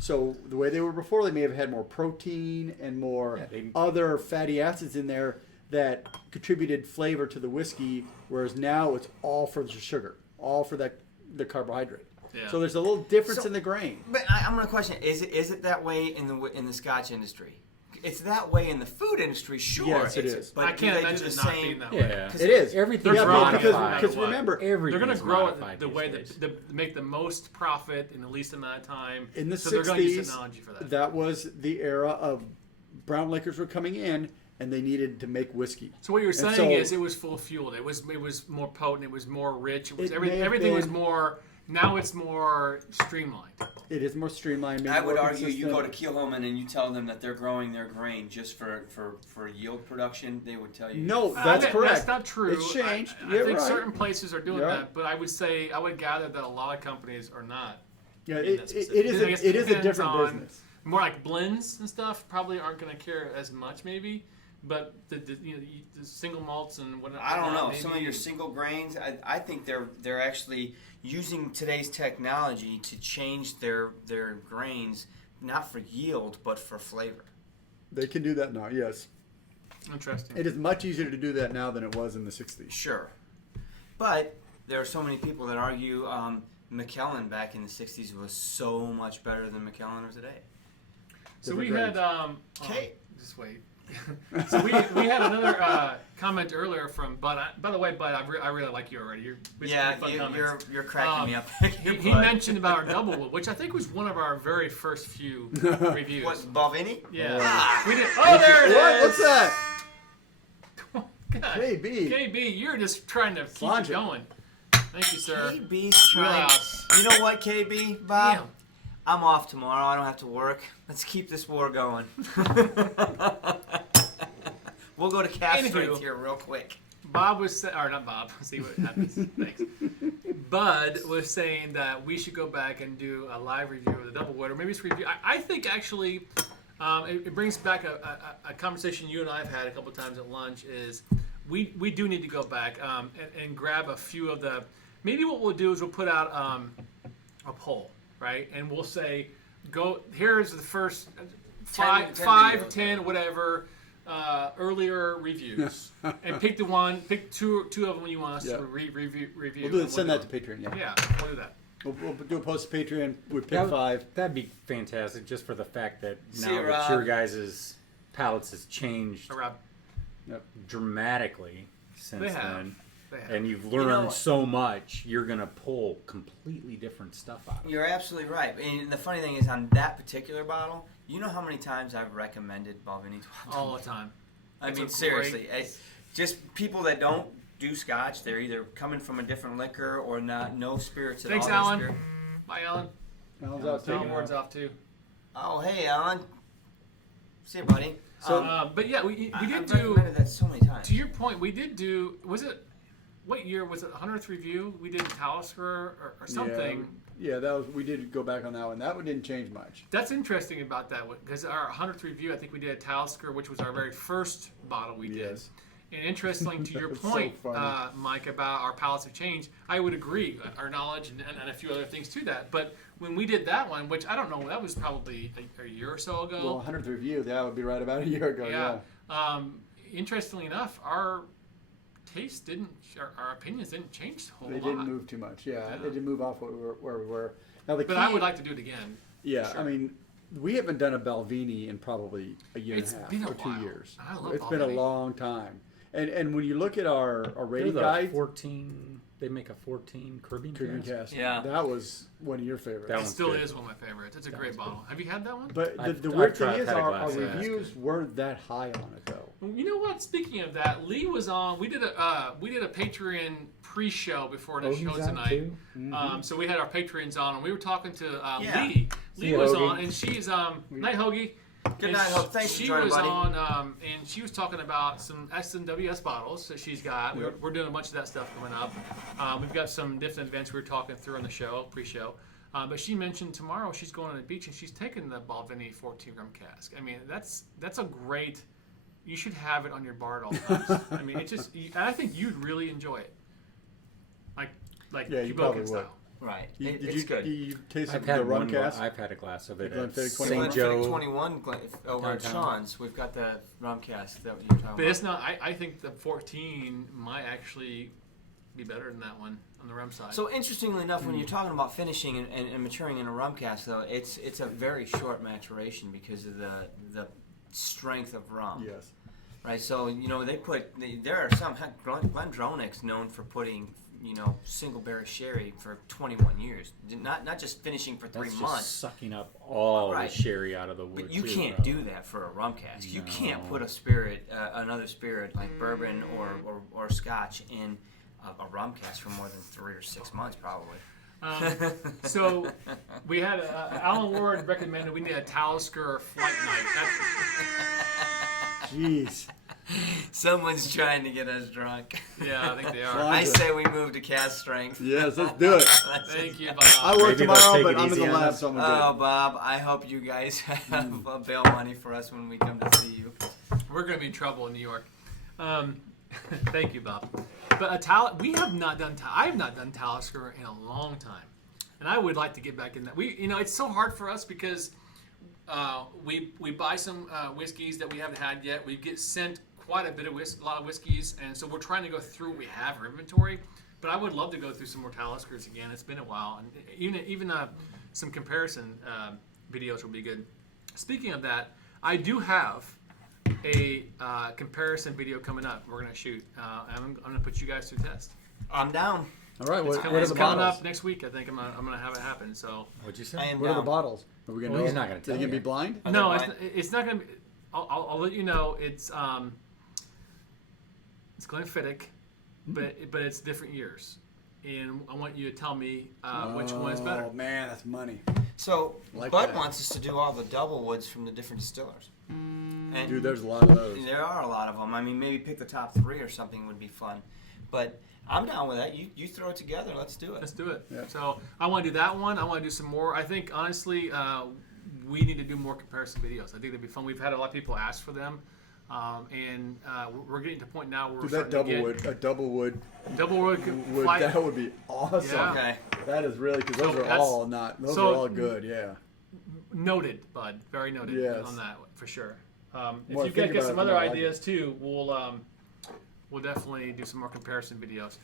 So the way they were before, they may have had more protein and more other fatty acids in there that contributed flavor to the whiskey, whereas now it's all for the sugar, all for the carbohydrate. Yeah. So there's a little difference So- in the grain. But I'm going to question, is it that way in the Scotch industry? It's that way in the food industry, sure. Yes, it it's- is. But I do can't they do imagine the it not same? being that way. Yeah. Cause It is. Everything's Yeah, modified. because no matter remember, They're going to Everything's grow modified it the these way days. to make the most profit in the least amount of time. in the so they're going to use 60s, technology for that. that was the era of brown liquors were coming in, and they needed to make whiskey. So what you're And saying so- is it was full fueled. It was more potent. It was more rich. It was It may have everything was been- more. Now it's more streamlined. It is more streamlined. maybe I would more argue you go to consistent. Kielholman and you tell them that they're growing their grain just for yield production, they would tell you. No, that's correct. That's not true. It's changed. I You're think right. certain places are doing Yeah. that, but I would gather that a lot of companies are not. Yeah, in it that is. specific- I guess It is a depends different on- business. More like blends and stuff probably aren't going to care as much, maybe. But the single malts and whatnot. I don't know. maybe. Some of your single grains, I think they're actually using today's technology to change their grains, not for yield but for flavor. They can do that now. Yes, Interesting. it is much easier to do that now than it was in the '60s. Sure, but there are so many people that argue McKellen back in the '60s was so much better than McKellen of today. So we Different had Okay. just wait. So we had another comment earlier from Bud. By the way, Bud, I really like you already. Yeah, fun comments. you're cracking me up. He mentioned about our double wood, which I think was one of our very first few reviews. What, Balvenie? Yeah. Ah. We did. Oh, there it is. What? What's that? God. KB. KB, you're just trying to keep Launch it it. going. Thank you, sir. KB's trying. Wheelhouse. You know what, KB, Bob? Damn. I'm off tomorrow. I don't have to work. Let's keep this war going. We'll go to cast Anywho. strength here real quick. Bob was, or not Bob. See what happens. Thanks. Bud was saying that we should go back and do a live review of the double wood, or maybe it's review. I think actually, it brings back a conversation you and I have had a couple times at lunch. Is we do need to go back and grab a few of the. Maybe what we'll do is we'll put out a poll, right? And we'll say, go. Here's the first 5, 10, whatever. Earlier reviews, and pick two of them you want us Yeah. to review. We'll do it. Send do that to Patreon. Yeah. Yeah, we'll do that. We'll do a post to Patreon. We pick That- 5. That'd be fantastic, just for the fact that See now you, that Rob. your guys' palates has changed Rob, dramatically since They have. then, they have. and you've You know learned what? so much, you're gonna pull completely different stuff out of it. You're absolutely right. And the funny thing is, on that particular bottle, you know how many times I've recommended Balvenie 12? all the time. I It's mean, a seriously. great- Just people that don't do Scotch, they're either coming from a different liquor or no spirits at Thanks, all. Alan. Spirit. Bye, Alan. Alan's out Alan taking Ward's off. off too. Oh, hey, Alan. See you, buddy. So- But yeah, we I've did do. recommended that so many times. To your point, we did do. Was it? What year was it? 100th review? We did Talisker or something. Yeah, that was. We did go back on that one. That one didn't change much. That's interesting about that one because our 100th review, I think we did a Talisker, which was our very first bottle we did. Yes. And interesting to your That's so point, funny. Mike, about our palates have changed, I would agree, our knowledge and a few other things to that. But when we did that one, which I don't know, that was probably a year or so ago. Well, 100th review. That would be right about a year ago. Yeah. Interestingly enough, our taste didn't, our opinions didn't change a whole They lot. didn't move too much. Yeah, Yeah. they didn't move off where we were. Now the But key, I would like to do it again. Yeah, sure. I mean, we haven't done a Balvenie in probably a year It's and a half been a or 2 while. years. I love It's been a Balvenie. long time. And when you look at our They're rating the guide, 14. They make a 14 Caribbean Caribbean cast. cast, Yeah. that was one of your favorites. That It one's still good. is one of my favorites. It's a great bottle. Have you had that one? But the I've weird thing tried- is had a our glass of that. reviews weren't that high on it though. You know what? Speaking of that, Lee was on. We did a Patreon pre-show before the show tonight. So we had our Patreons on, and we were talking to Yeah. Lee. Lee See you, was Hoagie. on, and she's night Hoagie. Good And night, Hope. Thanks for she joining, was buddy. on, and she was talking about some S&WS bottles that she's got. Yep. We're doing a bunch of that stuff coming up. We've got some different events we were talking through on the show, pre-show. But she mentioned tomorrow she's going on the beach and she's taking the Balvenie 14 rum cask. I mean, that's a great. You should have it on your bar at all times. I mean, it just. I think you'd really enjoy it. Like Yeah, you probably Cubocan would. style. Right. You, did It's you, good. You tasted I've the had rum one. cast? I've had a glass of it. The at Glenfiddich St. 21? Glenfiddich Joe. 21 over at Downtown. Sean's. We've got the rum cask that you're talking But about. it's not. I think the 14 might actually be better than that one on the rum side. So interestingly enough, when you're talking about finishing and maturing in a rum cask, though, it's a very short maturation because of the strength of rum. Yes. Right. So there are some. Heck, Glendronach's known for putting single barrel sherry for 21 years. Not just finishing for 3 That's months. just sucking up all Right. the sherry out of the wood. But you too, can't bro. do that for a rum cask. You can't No. put a spirit, another spirit like bourbon or Scotch in a rum cask for more than 3 or 6 months, probably. So we had Alan Ward recommended we need a Talisker flight night. Jeez. Someone's trying to get us drunk. Yeah, I think they are. Well, I say we move to cast strength. Yes, let's do it. Thank you, I Bob. work Maybe they'll tomorrow, take but it I'm in easy the on lab, us. so I'm Oh, good. Bob, I hope you guys have bail money for us when we come to see you. We're going to be in trouble in New York. Thank you, Bob. But we have not done. I have not done Talisker in a long time, and I would like to get back in that. It's so hard for us because we buy some whiskeys that we haven't had yet. We get sent quite a bit of a lot of whiskeys, and so we're trying to go through what we have in our inventory. But I would love to go through some more Taliskers again. It's been a while, and even some comparison videos will be good. Speaking of that, I do have a comparison video coming up. We're gonna shoot. I'm gonna put you guys through test. I'm down. All right, what are It's the coming bottles? up next week. I think I'm gonna have it happen. So What'd you I say? am What are the down. bottles? Are we gonna Well, know? he's not gonna Is tell it gonna be you. blind? Are no, they it's not gonna be. I'll let you know. It's Glenfiddich, but it's different years, and I want you to tell me which one is better. Oh man, that's money. So, Like Bud that. wants us to do all the double woods from the different distillers. And Dude, there's a lot of those. there are a lot of them. I mean, maybe pick the top 3 or something would be fun. But I'm down with that. You throw it together. Let's do it. Let's do it. Yeah. So I want to do that one. I want to do some more. I think honestly, we need to do more comparison videos. I think they'd be fun. We've had a lot of people ask for them, and we're getting to the point now where Dude, we're that starting double to get wood, a double wood, double wood flight. that would be awesome. Yeah. Okay. That is really because So those are that's- all not. Those so- are all good. Yeah. Noted, Bud. Very noted Yes. on that for sure. If Well, you think guys get about some it, other I like ideas too, we'll definitely do some more comparison videos.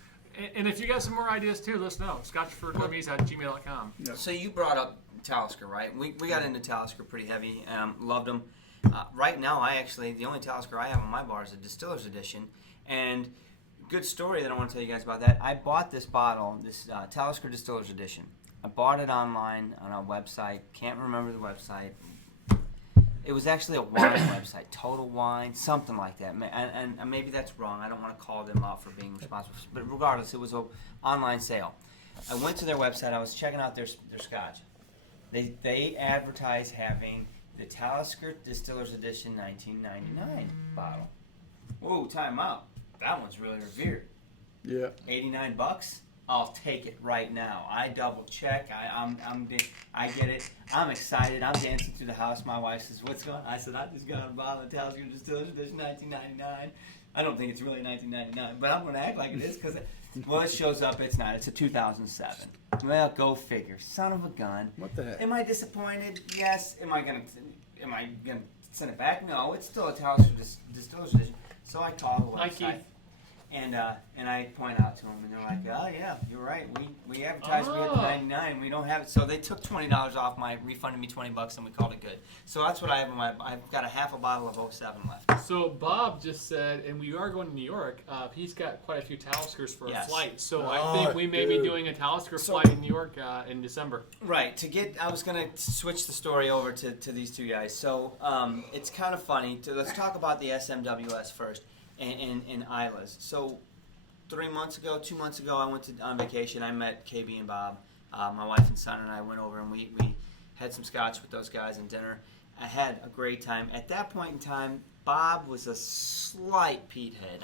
And if you got some more ideas too, let us know. Scotchfordummies@gmail.com. So you brought up Talisker, right? We got into Talisker pretty heavy. Loved them. Right now, the only Talisker I have on my bar is a Distiller's Edition. And good story that I want to tell you guys about that. I bought this bottle, this Talisker Distiller's Edition. I bought it online on a website. Can't remember the website. It was actually a wine website, Total Wine, something like that. And maybe that's wrong. I don't want to call them out for being responsible. But regardless, it was an online sale. I went to their website. I was checking out their Scotch. They advertise having the Talisker Distiller's Edition 1999 bottle. Whoa, time out. That one's really revered. Yeah. $89. I'll take it right now. I double check. I get it. I'm excited. I'm dancing through the house. My wife says, "What's going on?" I said, "I just got a bottle of Talisker Distiller's Edition 1999." I don't think it's really 1999, but I'm going to act like it is because, well, it shows up. It's not. It's a 2007. Well, go figure. Son of a gun. What the heck? Am I disappointed? Yes. Am I gonna send it back? No. It's still a Talisker Distiller's Edition. So I call the Hi, website. Keith. And I point out to them, and they're like, "Oh yeah, you're right. We advertised we had the 99. We don't have it." So they took $20 off my, refunded me $20, and we called it good. So that's what I have in my. I've got a half a bottle of 07 left. So Bob just said, and we are going to New York. He's got quite a few Taliskers for Yes. a flight. So Oh, I think we may be dude. doing a Talisker So- flight in New York in December. Right. I was gonna switch the story over to these two guys. So it's kind of funny. Let's talk about the SMWS first and Isla's. So 2 months ago, I went on vacation. I met KB and Bob. My wife and son and I went over and we had some scotch with those guys and dinner. I had a great time. At that point in time, Bob was a slight peat head.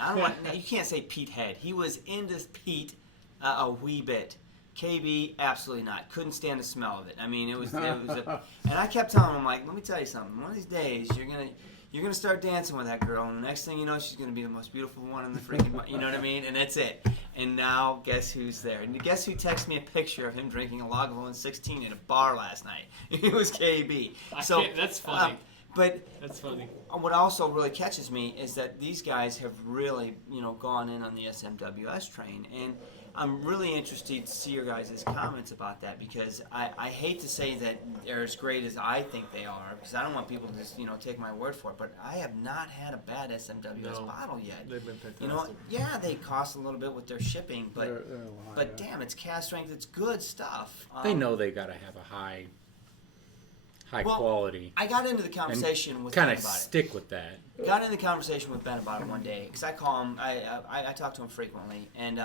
You can't say peat head. He was into peat a wee bit. KB, absolutely not. Couldn't stand the smell of it. I mean, and I kept telling him, like, let me tell you something. One of these days, you're gonna start dancing with that girl, and the next thing you know, she's gonna be the most beautiful one in the freaking, you know what I mean? And that's it. And now, guess who's there? And guess who texted me a picture of him drinking a Lagavulin 16 in a bar last night? It was KB. That's funny. But That's funny. what also really catches me is that these guys have really, gone in on the SMWS train, and I'm really interested to see your guys' comments about that, because I hate to say that they're as great as I think they are, because I don't want people to just, take my word for it, but I have not had a bad SMWS bottle yet. They've been fantastic. You know, yeah, they cost a little bit with their shipping, but They're a lot, but yeah. damn, it's cast strength, it's good stuff. They know they got to have a high quality. I got into the conversation with kind Ben of about it. stick with that. Got into the conversation with Ben about it one day, because I call him, I talk to him frequently, and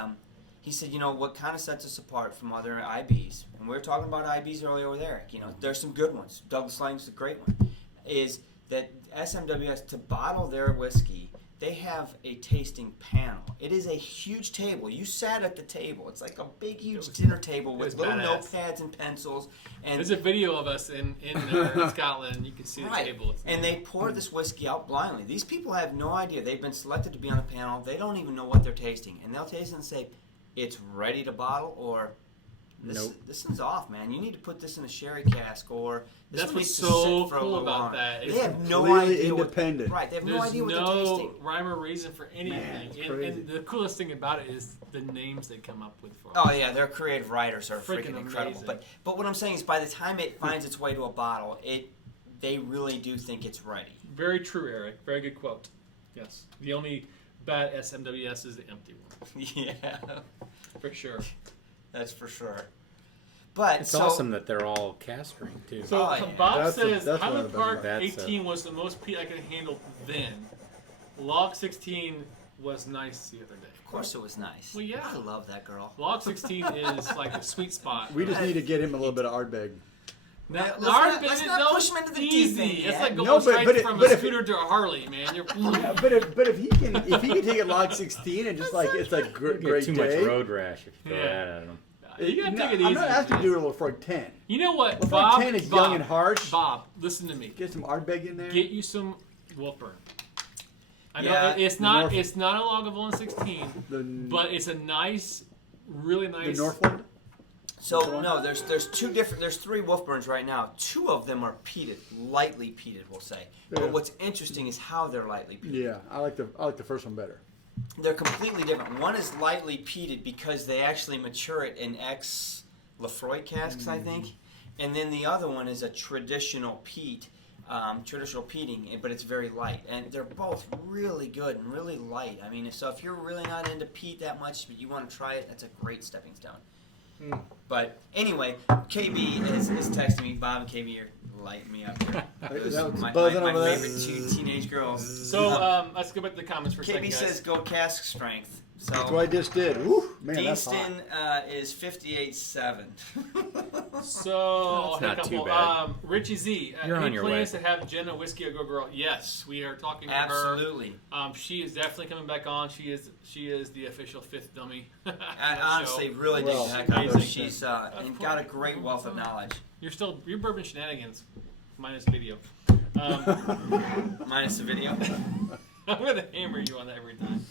he said, what kind of sets us apart from other IBs, and we were talking about IBs earlier with Eric, there's some good ones, Douglas Lang's a great one, is that SMWS, to bottle their whiskey, they have a tasting panel. It is a huge table. You sat at the table. It's like a big, huge dinner table with little badass. notepads and pencils. And There's a video of us in Scotland. You can see the table. It's and they pour this whiskey out blindly. These people have no idea. They've been selected to be on a panel. They don't even know what they're tasting. And they'll taste it and say, it's ready to bottle, or this one's off, man. You need to put this in a sherry cask, or this That's one needs what's to so sit for a cool little about longer. that. They It's have no completely idea. independent. Right, they have no There's idea what they're no tasting. rhyme or reason for anything. it's and crazy. the coolest thing about it is the names they come up with for Oh it. yeah, their creative writers are freaking incredible. amazing. But what I'm saying is, by the time it finds its way to a bottle, they really do think it's ready. Very true, Eric. Very good quote. Yes. The only bad SMWS is the empty one. Yeah, For sure. that's for sure. But It's awesome that they're all cast ring too. So Oh, yeah. Bob That's says one of Highland the Park best ones. 18 was the most peat I could handle then. Log 16 was nice the other day. Of course, it was nice. Well, yeah. I love that girl. Log 16 is like a sweet spot. We just need to get him a little bit of Ardbeg. Let's Nard not is push him into the deep easy. end It's yet. like going No, straight from but a if- scooter to a Harley, man. You're Yeah, but if he can take it log 16 and just like it's like You get great too day. much road rash if you throw Yeah. that at them. You gotta take it easy. I'm not asking man. to do a Lafroig 10. You know what, Lafroig Bob? 10 is Bob, young and harsh. Bob, listen to me. Get some Ardbeg in there. Get you some Wolfburn. I know Yeah, it's the not North- it's not a log of 116, the but it's a nice, really the nice. Northland. So no, there's there's 3 Wolfburns right now. 2 of them are peated, lightly peated, we'll say. Yeah. But what's interesting is how they're lightly peated. Yeah, I like the first one better. They're completely different. One is lightly peated because they actually mature it in ex Lafroig casks, I think, and then the other one is a traditional peat, traditional peating, but it's very light. And they're both really good and really light. I mean, so if you're really not into peat that much, but you want to try it, that's a great stepping stone. But anyway, KB is texting me. Bob and KB are lighting me up here. Those That was my buzzing over there. favorite 2 teenage girls. So let's go back to the comments for a second, KB guys. says go cask strength. So That's what I just did. Woo, man, that's hot. Deanston is 58.7. So, That's not a too couple. bad. Richie Z, You're any on your plans way. to have Jenna Whiskey a Go Girl? Yes, we are talking to her. Absolutely. She is definitely coming back on. She is the official 5th dummy. I honestly really Well, dig the heck out of her. amazing. She's and got a great wealth of knowledge. You're bourbon shenanigans, minus video. Minus the video. I'm gonna hammer you on that every time.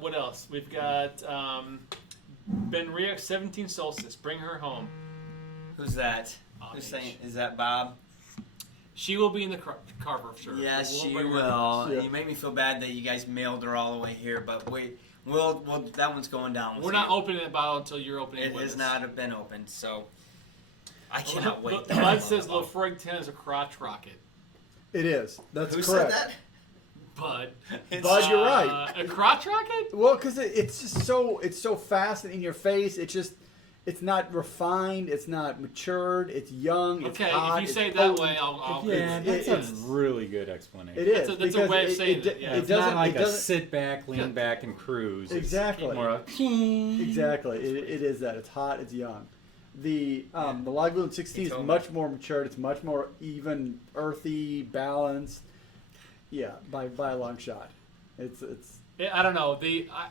What else? We've got Benria 17 Solstice. Bring her home. Who's that? Who's saying? Is that Bob? She will be in the Carver, sure. Yes, We'll she bring her. will. Yeah. You make me feel bad that you guys mailed her all the way here, but we'll that one's going down. We're not opening the bottle until you're opening It with has us. not been opened, so I cannot wait. Bud says Lafroig 10 is a crotch rocket. It is. That's Who correct. said that? Bud. Bud, you're right. A crotch rocket? Well, because it's just so fast and in your face. It's not refined. It's not matured. It's young. It's Okay, hot. if you it's say it that potent. way, I'll Yeah, It's- that's a it's- really good explanation. It is. That's a because way of it- saying it, it, yeah. It It's doesn't not like it a doesn't, sit back, lean back, and cruise. It's Exactly. more of a Exactly. It is that. It's hot. It's young. The Lagavulin 16 is told me. much more matured. It's much more even, earthy, balanced. Yeah, by a long shot. It's I don't know.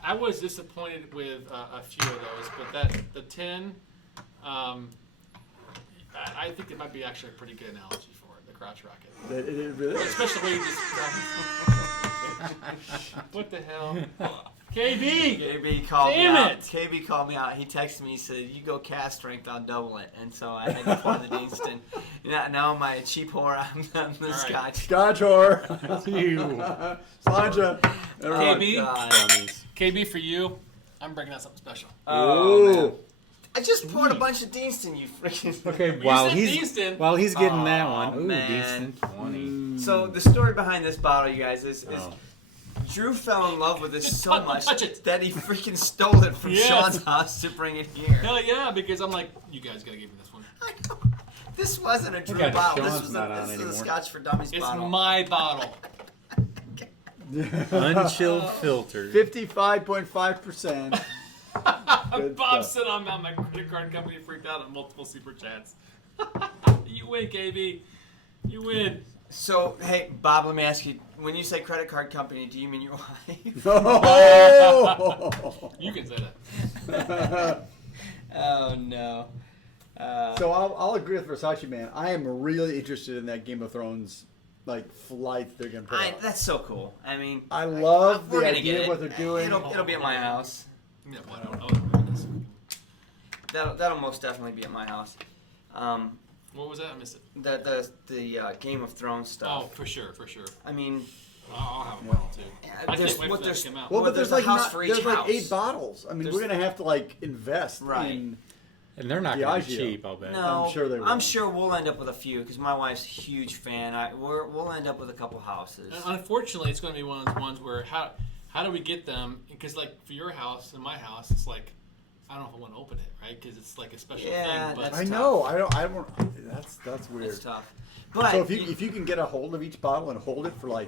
I was disappointed with a few of those, but the 10, I think it might be actually a pretty good analogy for it, the crotch rocket. it really is. Especially when you just what the hell? KB. KB called me Damn out. it. KB called me out. He texted me. He said, "You go cast strength on double it," and so I had to pour the Deanston. Now my cheap whore. I'm the right. Scotch. Scotch whore. You. Slancha. KB. Dummies. KB for you. I'm breaking out something special. Oh, man. I just poured a bunch of Deanston. You freaking. Okay, You while said he's Deanston. getting that Oh, one. Ooh, man. decent 20. So the story behind this bottle, you guys, is Oh. Drew fell in love with this Just so touch much it. that he freaking stole it from Yes. Sean's house to bring it here. Hell yeah, because I'm like, you guys gotta give me this one. I know. This wasn't a Drew God, bottle. Sean's This was not on this is a anymore. Scotch for Dummies It's bottle. my bottle. Unchilled filter. 55.5%. Good Bob stuff. said I'm out. My credit card company freaked out on multiple super chats. You win, KB. You win. So, hey, Bob, let me ask you, when you say credit card company, do you mean your wife? Oh! You can say that. Oh, no. So I'll agree with Versace, man. I am really interested in that Game of Thrones flight they're gonna put out. That's so cool. I mean, I love we're the gonna idea get of it. what they're doing. It'll be at my house. Yeah, well, I don't know. That'll most definitely be at my house. What was that? I missed it. The Game of Thrones Oh, stuff. for sure, for sure. I mean, I'll have a bottle too. I there's can't wait for that to come out. Well, Well, but there's there's a like house for each there's like house. 8 bottles. I mean, we're gonna have to invest Right. in. And they're not going to be Diageo. cheap, I'll bet. no, I'm sure they will. I'm sure we'll end up with a few because my wife's a huge fan. We'll end up with a couple houses. And unfortunately, it's going to be one of those ones where how do we get them? Because like for your house and my house, it's like I don't know if I want to open it, right? Because it's like a special Yeah, thing. But that's I tough. know. I don't. That's weird. It's tough. But So if you can get a hold of each bottle and hold it for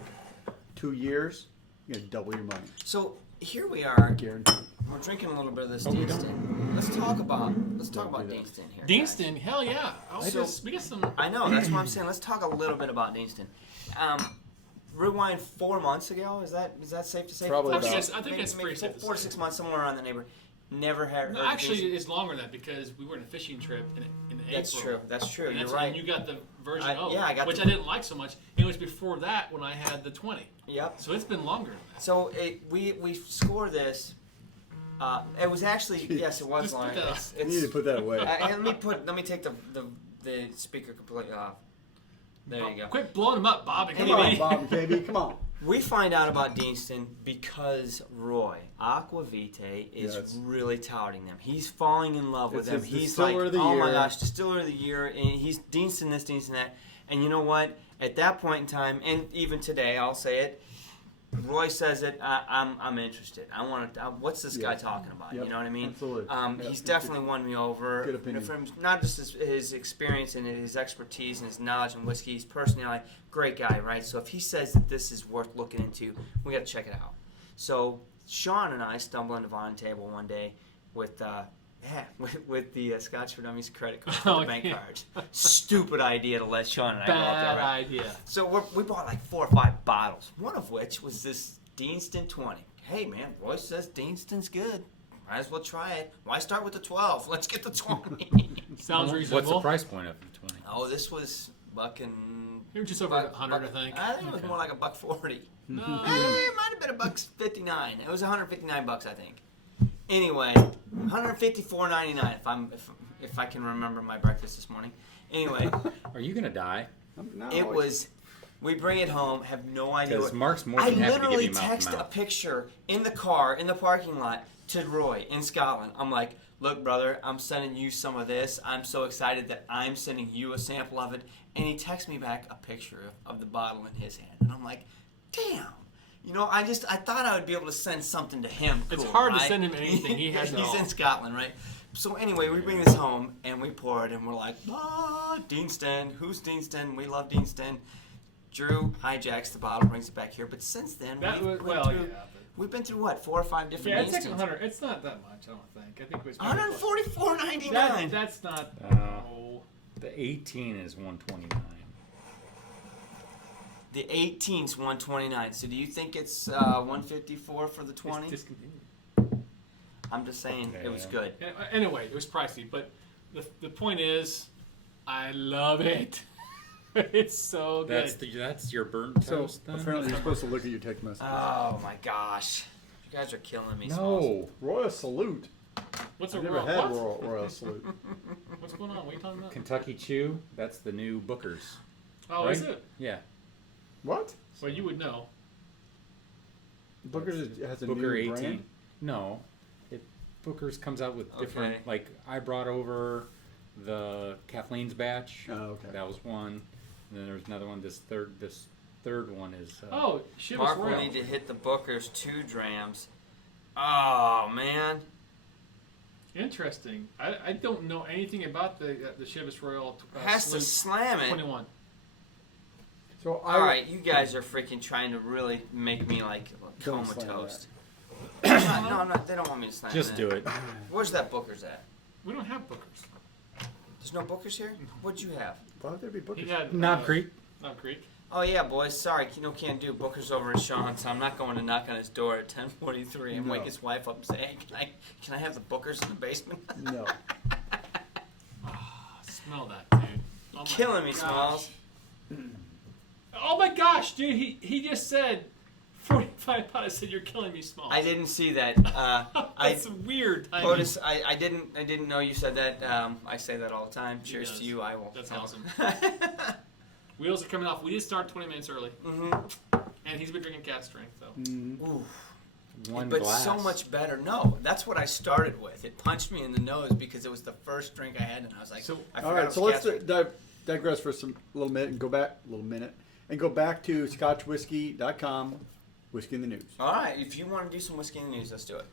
2 years, you're gonna double your money, so here we are. guaranteed. We're drinking a little bit of this we Deanston. Let's talk about do that. Deanston here. guys. Deanston, hell yeah! We get some. I know, that's what I'm saying. Let's talk a little bit about Deanston. Rewind 4 months ago. Is that safe to say? Probably I think about. it's, I think it's pretty safe to 4 to say. 6 months, somewhere around the neighborhood. Never had. No, heard of actually, Deanston. it's longer than that because we were on a fishing trip in That's April. true. That's true. And You're that's- right. And you got the version I- O, yeah, I got which the- I didn't like so much. It was before that when I had the 20. Yep. So it's been longer than that. So we score this. It was actually yes, it was Just put long. that It's, You need to put that away. and let me take the speaker completely off. There you go. Quit blowing them up, Bob and Come KB. on, Bob and KB. Come on. We find out about Deanston because Roy Aquavitae is Yes. really touting them. He's falling in love with It's them. his He's like, distiller of the oh my year." gosh, distiller of the year, and he's Deanston this, Deanston that. And you know what? At that point in time, and even today, I'll say it. Roy says it. I'm interested. I want to. What's this guy Yeah. talking about? Yep. You know what I mean? Absolutely. Yep. He's definitely won me over. Good opinion. From not just his experience and his expertise and his knowledge in whiskey, his personality. Great guy, right? So if he says that this is worth looking into, we got to check it out. So Sean and I stumbled into Vine Table one day with the Scotch for Dummies credit card for Oh, the bank yeah. cards. Stupid idea to let Sean and I go out there. Bad Right? idea. So we bought like 4 or 5 bottles, one of which was this Deanston 20. Hey man, Roy says Deanston's good. Might as well try it. Why start with the 12? Let's get the 20. Sounds reasonable. What's the price point of the 20? Oh, this was bucking. It was just over 100, I think. I think it was more like $1.40. No. It might have been $1.59. It was $159, I think. Anyway, $154.99 if I can remember my breakfast this morning. Anyway, Are you going to die? No, it was. We bring it home, have no idea Because what. Mark's more I than happy to give literally you mouth text to a mouth. picture in the car in the parking lot to Roy in Scotland. I'm like, look, brother, I'm sending you some of this. I'm so excited that I'm sending you a sample of it. And he texts me back a picture of the bottle in his hand, and I'm like, damn. You know, I thought I would be able to send something to him. It's cool, hard to right? send him anything. He has it He's all. in Scotland, right? So anyway, we bring this home and we pour it, and we're like, Deanston. Who's Deanston? We love Deanston. Drew hijacks the bottle, brings it back here. But since then, That was, we've been through what, 4 or 5 different yeah, it's like Deanstons? 100. It's not that much, I don't think. I think it was probably $144.99. That's not. Oh. The 18 is 129. The 18's 129. So do you think it's 154 for the 20? It's discontinued. I'm just saying it was good. Anyway, it was pricey, but the point is, I love it. It's so good. That's your burnt So toast then? apparently you're supposed to look at your text message. Oh my gosh. You guys are killing me. Smalls. No. Royal Salute. What's I've a never royal? had What? Royal Salute. What's going on? What are you talking about? Kentucky Chew. That's the new Booker's. Oh, is right? it? Yeah. What? Well, you would know. Booker's has a Booker new 18. brand. No. Booker's comes out with different. Okay. Like I brought over the Kathleen's batch. Oh, okay. That was one. And then there's another one. This third one is. Oh, Chivas Mark will Royal. need to hit the Booker's 2 drams. Oh man. Interesting. I don't know anything about the Chivas Royal. Has to Salute slam it. 21. So All right, you guys are freaking trying to really make me like Don't slam comatose. No, I'm not. They don't want me to slam Just that. do it. Where's that Booker's at? We don't have Bookers. There's no Booker's here? What'd you have? Why would there be Booker's? He had Knob Creek. Knob Creek. Oh yeah, boys. Sorry, can't do Booker's over at Sean, so I'm not going to knock on his door at 10:43 and No. wake his wife up and say, "Hey, can I have the Booker's in the basement?" No. Smell that, dude. Oh my Killing me, gosh. Smalls. Oh my gosh, dude. He just said 45 pounds. I said you're killing me, Smalls. I didn't see that. That's weird. timing. Otis, I didn't know you said that. I say that all the time. Cheers does. to you. I will. That's awesome. Wheels are coming off. We did start 20 minutes early, and he's been drinking cat strength, though. Ooh. One But glass. so much better. No, that's what I started with. It punched me in the nose because it was the first drink I had, and I was like, So- I All forgot right, it so was let's cat digress for a little minute and go back to scotchwhiskey.com, Whiskey in the News. All right, if you want to do some whiskey in the news, let's do it.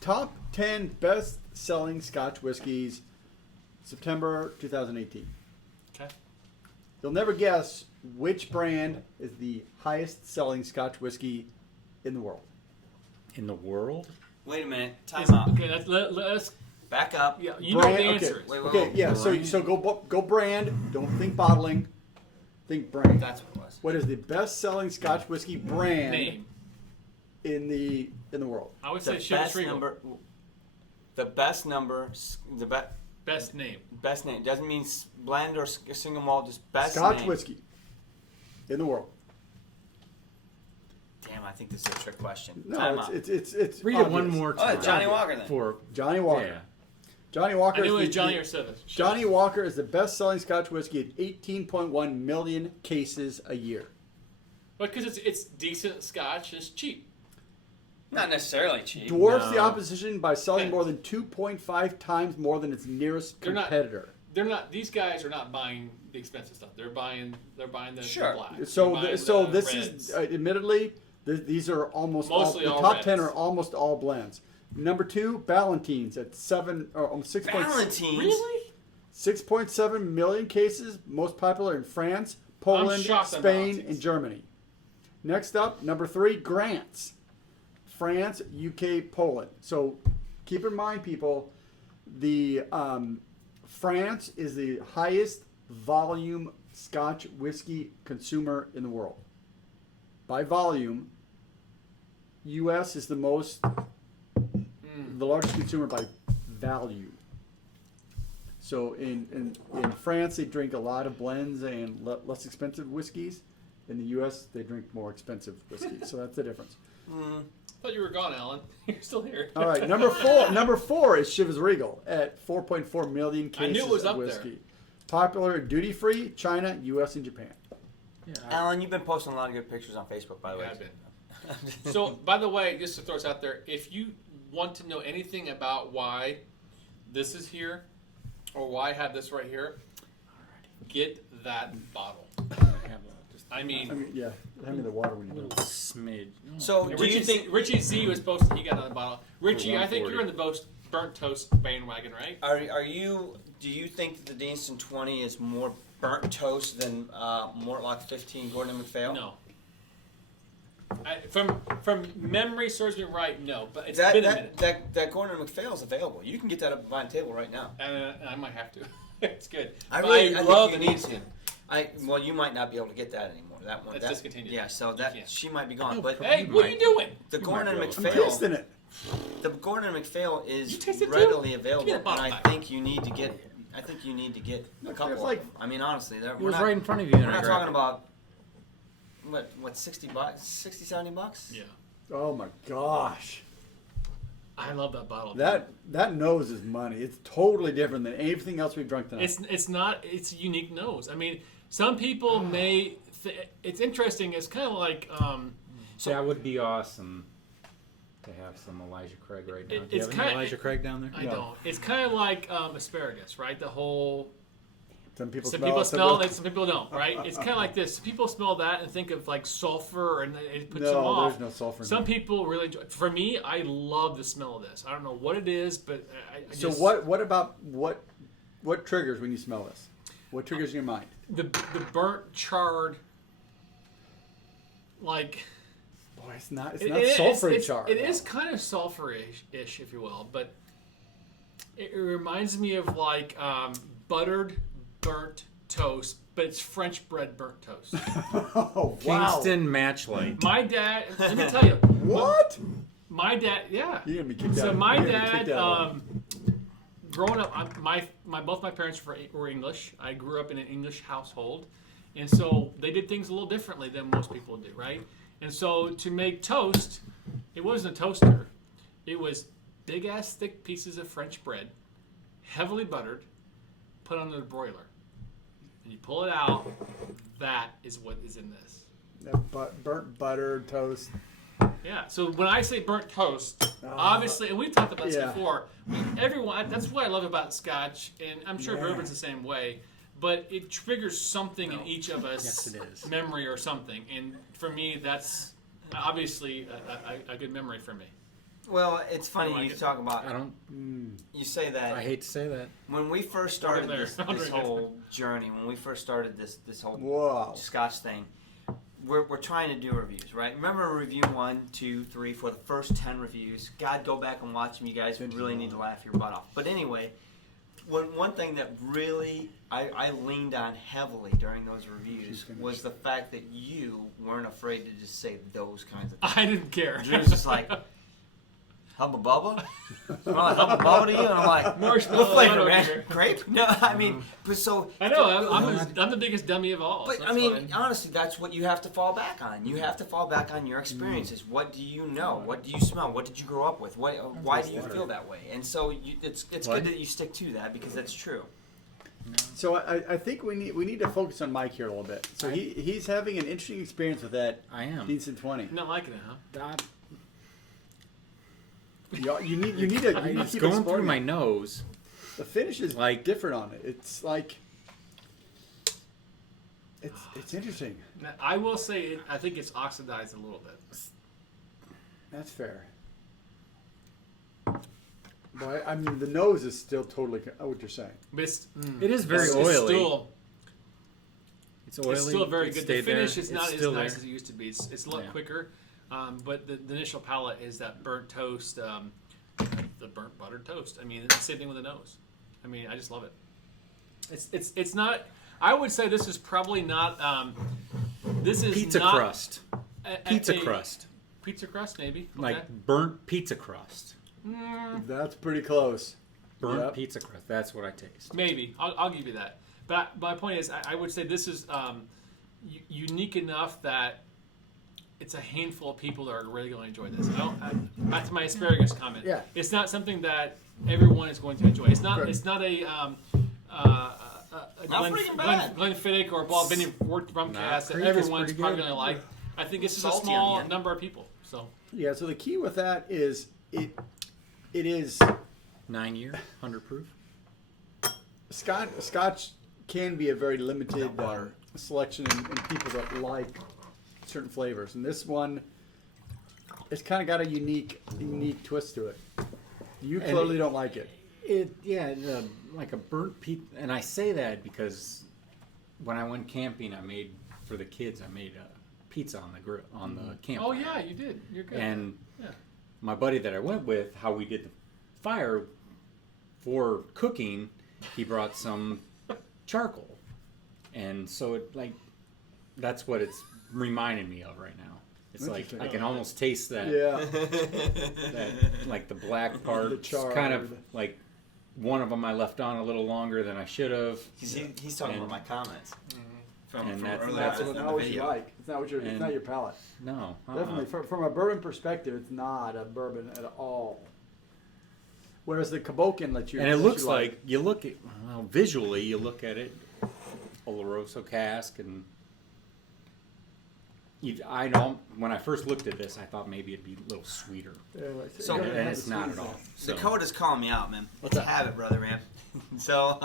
Top 10 best-selling Scotch whiskeys, September 2018. Okay. You'll never guess which brand is the highest-selling Scotch whiskey in the world. In the world? Wait a minute. Time Let's- out. Okay, let's. Back up. Yeah, you know what the Brand- answer okay. is. Wait, Okay, yeah. So go brand. Don't think bottling. Think brand. That's what it was. What is the best-selling Scotch whiskey brand Name. in the world? I would The say Chivas Regal. The best number. The Best name. best name doesn't mean blend or single malt. Just best Scotch name. whiskey in the world. Damn, I think this is a trick question. No, Time out. it's Read it one obvious. more Oh, time. it's Johnny Walker then. For Johnny Walker. yeah. Johnny I Walker. knew it is was Johnny or Chivas. Johnny Walker is the best-selling Scotch whiskey at 18.1 million cases a year. But because it's decent Scotch, it's cheap. Not necessarily cheap. Dwarfs the No. opposition by selling Yeah. more than 2.5 times more than its nearest They're not- competitor. They're not. These guys are not buying the expensive stuff. They're buying the Sure. black. So, They're buying so the this reds. is admittedly these are almost Mostly the all top reds. 10 are almost all blends. Number 2, Ballantines at 6.7 Valentine's. 6.7 million cases, most popular in France, Poland, shocked on Spain, Ballantines. and Germany. Next up, number 3, Grants, France, UK, Poland. So keep in mind, people, the France is the highest volume Scotch whiskey consumer in the world. By volume, U.S. is the largest consumer by value. So in France, they drink a lot of blends and less expensive whiskeys. In the U.S., they drink more expensive whiskeys. So that's the difference. Thought you were gone, Alan. You're still here. All right, number four is Chivas Regal at 4.4 million I knew cases it was of up there. whiskey. Popular duty free, China, U.S., and Japan. Alan, you've been posting a lot of good pictures on Facebook, by the way. Yeah, I've been. So, by the way, just to throw this out there, if you want to know anything about why this is here or why I have this right here, get that bottle. I mean, Yeah, hand me the water when A you little do. smidge. So, do you think Richie Z was posted? He got another bottle. Richie, I think 140. you're in the burnt toast bandwagon, right? do you think that the Deanston 20 is more burnt toast than Mortlock 15 Gordon and MacPhail? No. From memory serves me right, no. But it's been a minute. That Gordon and MacPhail is available. You can get that up behind the table right now. I might have to. It's good. I But really love the think you need Deanston. to. Well, you might not be able to get that anymore. That one, That's discontinued. Yeah, so You that can't. she might be gone. No, But Hey, You what are might. you doing? the You Gordon and might be I'm MacPhail, tasting it. the Gordon and MacPhail You is taste it too? readily Give available, me the and bottle I back. think you need to get. I think you need to get a Look, couple. there's Of like- them. I mean, honestly, It we're was not, right in front of you. we're And I not grabbed talking it. about what $60, $60, $70? Yeah. Oh my gosh. I love that bottle. That nose is money. It's totally different than anything else we've drunk tonight. It's not. It's a unique nose. I mean, some people may. It's interesting. It's kind of like. That would be awesome to have some Elijah Craig right now. Do you have any Elijah Craig down there? I don't. It's kind of like asparagus, right? The whole. Some people smell it, some people don't, right? It's kind of like this. People smell that and think of like sulfur, and it puts them off. There's no sulfur. Some people really enjoy. For me, I love the smell of this. I don't know what it is, but I So just, what triggers when you smell this? What triggers in your mind? the burnt, charred, like. Boy, it's not It sulfury char. It is kind of sulfurish, if you will, but it reminds me of like buttered burnt toast, but it's French bread burnt toast. Oh, wow. Kingston Matchlight. My dad, let me tell you. What? My dad, yeah. You're gonna be kicked out. So my You're gonna be dad, kicked out. growing up, both my parents were English. I grew up in an English household, and so they did things a little differently than most people do, right? And so to make toast, it wasn't a toaster. It was big ass thick pieces of French bread, heavily buttered, put on the broiler. And you pull it out, that is what is in this. That burnt butter toast. Yeah, so when I say burnt toast, obviously, and we've talked about this before, everyone, that's what I love about Scotch, and I'm sure bourbon's the same way, but it triggers something in each of us, Yes, it is. memory or something, and for me, that's obviously a good memory for me. Well, it's funny I like you it. talk about. I don't. You say that. I hate to say that. When we first started Over there. this whole journey, when we first started this whole Wow. Scotch thing, we're trying to do reviews, right? Remember review 1, 2, 3, for the first 10 reviews. God, go back and watch them. You guys would really need to laugh your butt off. But anyway, one thing that really I leaned on heavily during those reviews was the fact that you weren't afraid to just say those kinds of things. I didn't care. Drew was just like, Hubba Bubba? Smell like Hubba Bubba to you? And I'm like, Marshmallow, what flavor, I don't man? care. Grape? No, I mean, but so... I know, I'm the biggest dummy of all. But, so I that's mean, fine. honestly, that's what you have to fall back on. You have to fall back on your experiences. What do you know? What do you smell? What did you grow up with? Why do you feel that way? And so it's good that you stick to that because that's true. So I think we need to focus on Mike here a little bit. So he's having an interesting experience with that. I am. Decent 20. Not liking it, huh? You need to It's keep going through exploring my it. nose. The finish is Like- different on it. It's like it's interesting. Now, I will say, I think it's oxidized a little bit. That's fair. Boy, I mean the nose is still totally what you're saying. But it's, It is very it's oily. It's It's oily. still very It good. The stayed there. finish is It's not as still nice there. as it used to be. It's a lot Yeah. quicker, but the initial palate is that burnt toast, the burnt buttered toast. I mean, it's the same thing with the nose. I mean, I just love it. It's not. I would say this is probably not. This is Pizza not crust. Pizza a- crust. Pizza crust, maybe. Okay. Like burnt pizza crust. That's pretty close. Burnt Yep. pizza crust. That's what I taste. Maybe I'll give you that. But my point is, I would say this is unique enough that it's a handful of people that are really going to enjoy this. Back to my asparagus comment. Yeah. It's not something that everyone is going to enjoy. It's not. Right. It's not a Not freaking bad. Glenfiddich or Bald Vinny rum Nah, cast that Creek is everyone's pretty probably good. going to like. I think it's just a Salty on small the end. number of people. So Yeah. So the key with that is it is 9 year, 100 proof. Scotch can be a very limited selection in people that like certain flavors, and this one, it's kind of got a unique twist to it. You And clearly don't like it. Like a burnt pizza, and I say that because when I went camping, I made for the kids. I made pizza on the grill on the campfire. oh yeah, you did. You're good. And Yeah. my buddy that I went with, how we did the fire for cooking, he brought some charcoal, and so that's what it's reminding me of right now. It's like Interesting. I can almost taste that. Yeah. That like the black part. The char. Kind of like one of them I left on a little longer than I should have. He's talking about my comments. from that's- earlier That's in the not what you video. like. It's not what it's not your palate. No. Definitely, from a bourbon perspective, it's not a bourbon at all. Whereas the Cabocan lets you. And it lets looks you like, you look at, well, visually, you look at it, Oloroso cask, and I know, when I first looked at this, I thought maybe it'd be a little sweeter. So- And it's not at all. So, Dakota's calling me out, man. What's Let's that? have it, brother, man. So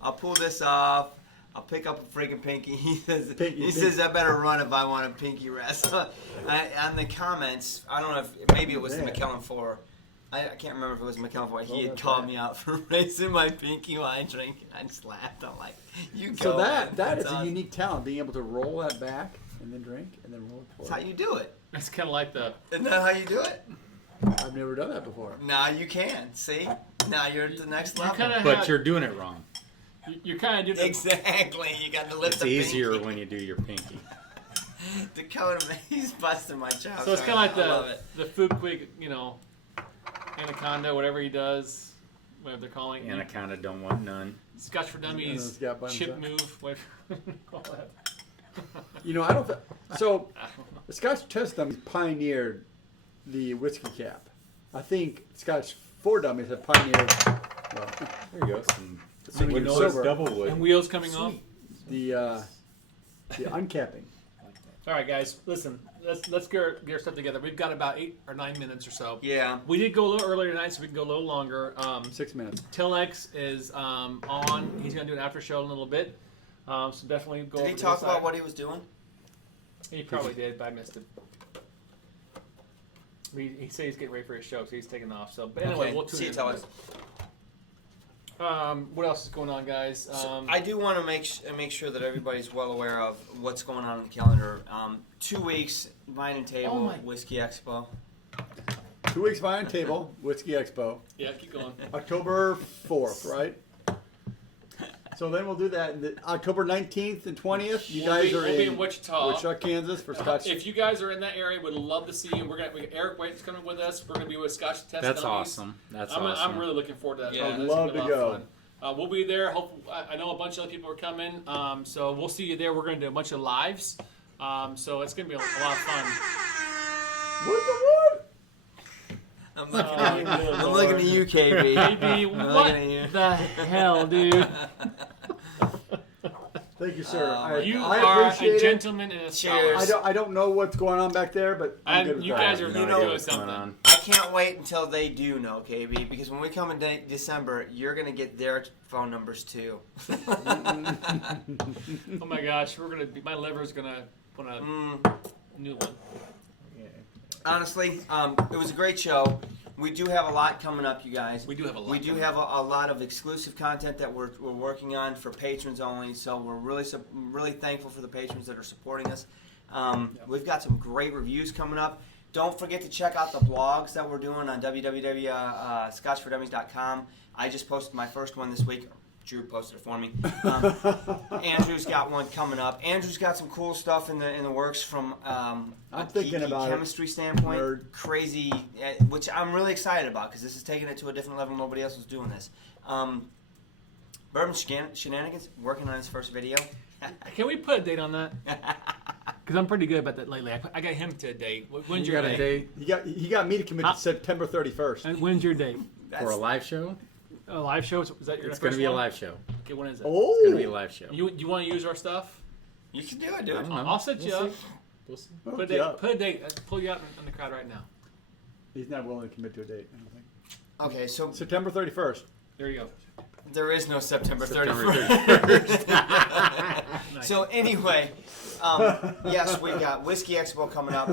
I'll pull this off. I'll pick up a freaking pinky. He says I better run if I want a pinky rest. On the comments, I don't know if maybe it was the Man. McKellen 4. I can't remember if it was McKellen 4. He had that's called right. me out for raising my pinky while I drink. I just laughed. I'm like, you go. So man. that is That's a awesome. unique talent, being able to roll that back and then drink and then roll it That's forward. how you do it. It's kind of like the Isn't that how you do it? I've never done that before. Now you can. See? Now you're at the next level. kind of but you're doing it wrong. you're kind of doing Exactly. You got to lift It's the easier pinky. when you do your pinky. Dakota, man, he's busting my chops. So it's kind of like I love it. the Fuquig, Anaconda, whatever he does, whatever they're calling it. Anaconda don't want none. Scotch for Dummies, it's got buttons chip up. move, whatever you call that. I don't. So, the Scotch Test Dummies pioneered the whiskey cap. I think Scotch 4 Dummies have pioneered. Well, There you go. Some So wood you're notes, sober. double wood. And wheels coming off. the uncapping. All right, guys, listen. Let's get our stuff together. We've got about 8 or 9 minutes or so. Yeah. We did go a little earlier tonight, so we can go a little longer. 6 minutes. Telex is on. He's going to do an after show in a little bit. So definitely go Did over he to talk his about side. what he was doing? He probably did, but I missed it. He said he's getting ready for his show, so he's taking off. So, but anyway, we'll tune see you, in. Telex. What else is going on, guys? I do want to make sure that everybody's well aware of what's going on in the calendar. 2 weeks, Vine and Table, Oh my- Whiskey Expo. 2 weeks Vine Table, Whiskey Expo. Yeah, keep going. October 4th, right? So then we'll do that. October 19th and 20th, you guys are we'll be in in Wichita. Wichita, Kansas for Scotch. If you guys are in that area, we'd love to see you. Eric Waite's coming with us. We're going to be with Scotch Test That's Dummies. awesome. That's awesome. I'm really looking forward to that. Yeah. That's I'd gonna love be a to lot of go. fun. We'll be there. I know a bunch of other people are coming. So we'll see you there. We're going to do a bunch of lives. So it's going to be a lot of fun. What the what? I'm looking at you. I'm looking at you, KB. KB, I'm what looking at you. the hell, dude? Thank you, sir. You I are appreciate a it. gentleman and a Cheers. scholar. I don't know what's going on back there, but I'm good with You that. guys are No really idea doing what's going something. on. I can't wait until they do know, KB, because when we come in December, you're going to get their phone numbers too. Oh my gosh, my liver's gonna put a new one. Honestly, it was a great show. We do have a lot coming up, you guys. We do have a lot. We do coming have a lot of exclusive content that we're working on for patrons only. So we're really thankful for the patrons that are supporting us. We've got some great reviews coming up. Don't forget to check out the blogs that we're doing on www.scotchfordummies.com. I just posted my first one this week. Drew posted it for me. Andrew's got one coming up. Andrew's got some cool stuff in the works from I'm a thinking geeky about it. chemistry standpoint. Nerd. Crazy, which I'm really excited about because this is taking it to a different level. Nobody else was doing this. Bourbon Shenanigans working on his first video. Can we put a date on that? Because I'm pretty good about that lately. I got him to a date. When's You your got a date? date He got me to commit to September 31st. When's your date? for a live show? A live show? Is that your It's first going to be a one? live show. Okay, when is it? Oh, It's going to be a live show. You want to use our stuff? You can do it, I dude. don't know. I'll set you We'll up. see. We'll see. Put a hook date. you up. Put a date. I'll pull you out in the crowd right now. He's not willing to commit to a date. I don't think. Okay, so September 31st. There you go. there is no September September 31st. Nice. So anyway, yes, we've got Whiskey Expo coming up.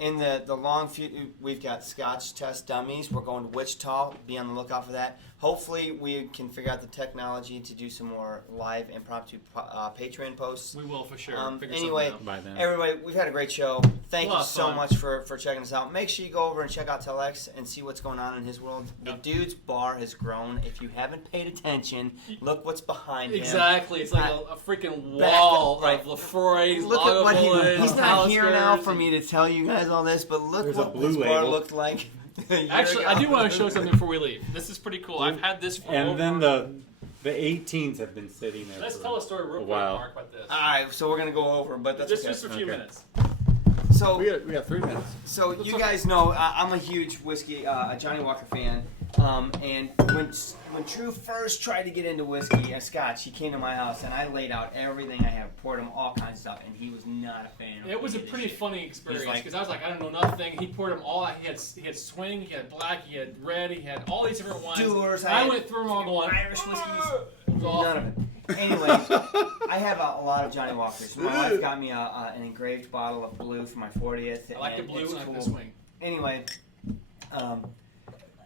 In the long future, we've got Scotch Test Dummies. We're going to Wichita. Be on the lookout for that. Hopefully, we can figure out the technology to do some more live impromptu Patreon posts. We will for sure. Figure Anyway, something By then. everybody, we've had a great show. Thank A you lot of so fun. much for checking us out. Make sure you go over and check out Telex and see what's going on in his world. The Yep. dude's bar has grown. If you haven't paid attention, look what's behind him. Exactly. It's like a freaking wall right. of Lefroy's, Look at what he's not here now Taliskers, for me to tell you guys all this, but look There's a what blue this bar label. looked like. a year Actually, I ago. do want to show something before we leave. This is pretty cool. I've had this for And over... then The 18s have been sitting there. Let's for tell a story real a quick, while. Mark, about this. All right, so we're gonna go over, but that's Just okay. for a few Okay. minutes. So We got 3 minutes. So you guys know I'm a huge whiskey, Johnny Walker fan, and when Drew first tried to get into whiskey and Scotch, he came to my house and I laid out everything I have, poured him all kinds of stuff, and he was not a fan of It was a any of this pretty shit. funny experience like- because I was like, I don't know nothing. He poured them all out. He had swing, he had black, he had red, he had all these different wines. Dealers, I had went through them all going, Irish whiskeys. It was awful. None of it. Anyway, I have a lot of Johnny Walkers. My wife got me an engraved bottle of blue for my 40th. I like the and blue it's and I like the cool. swing. Anyway,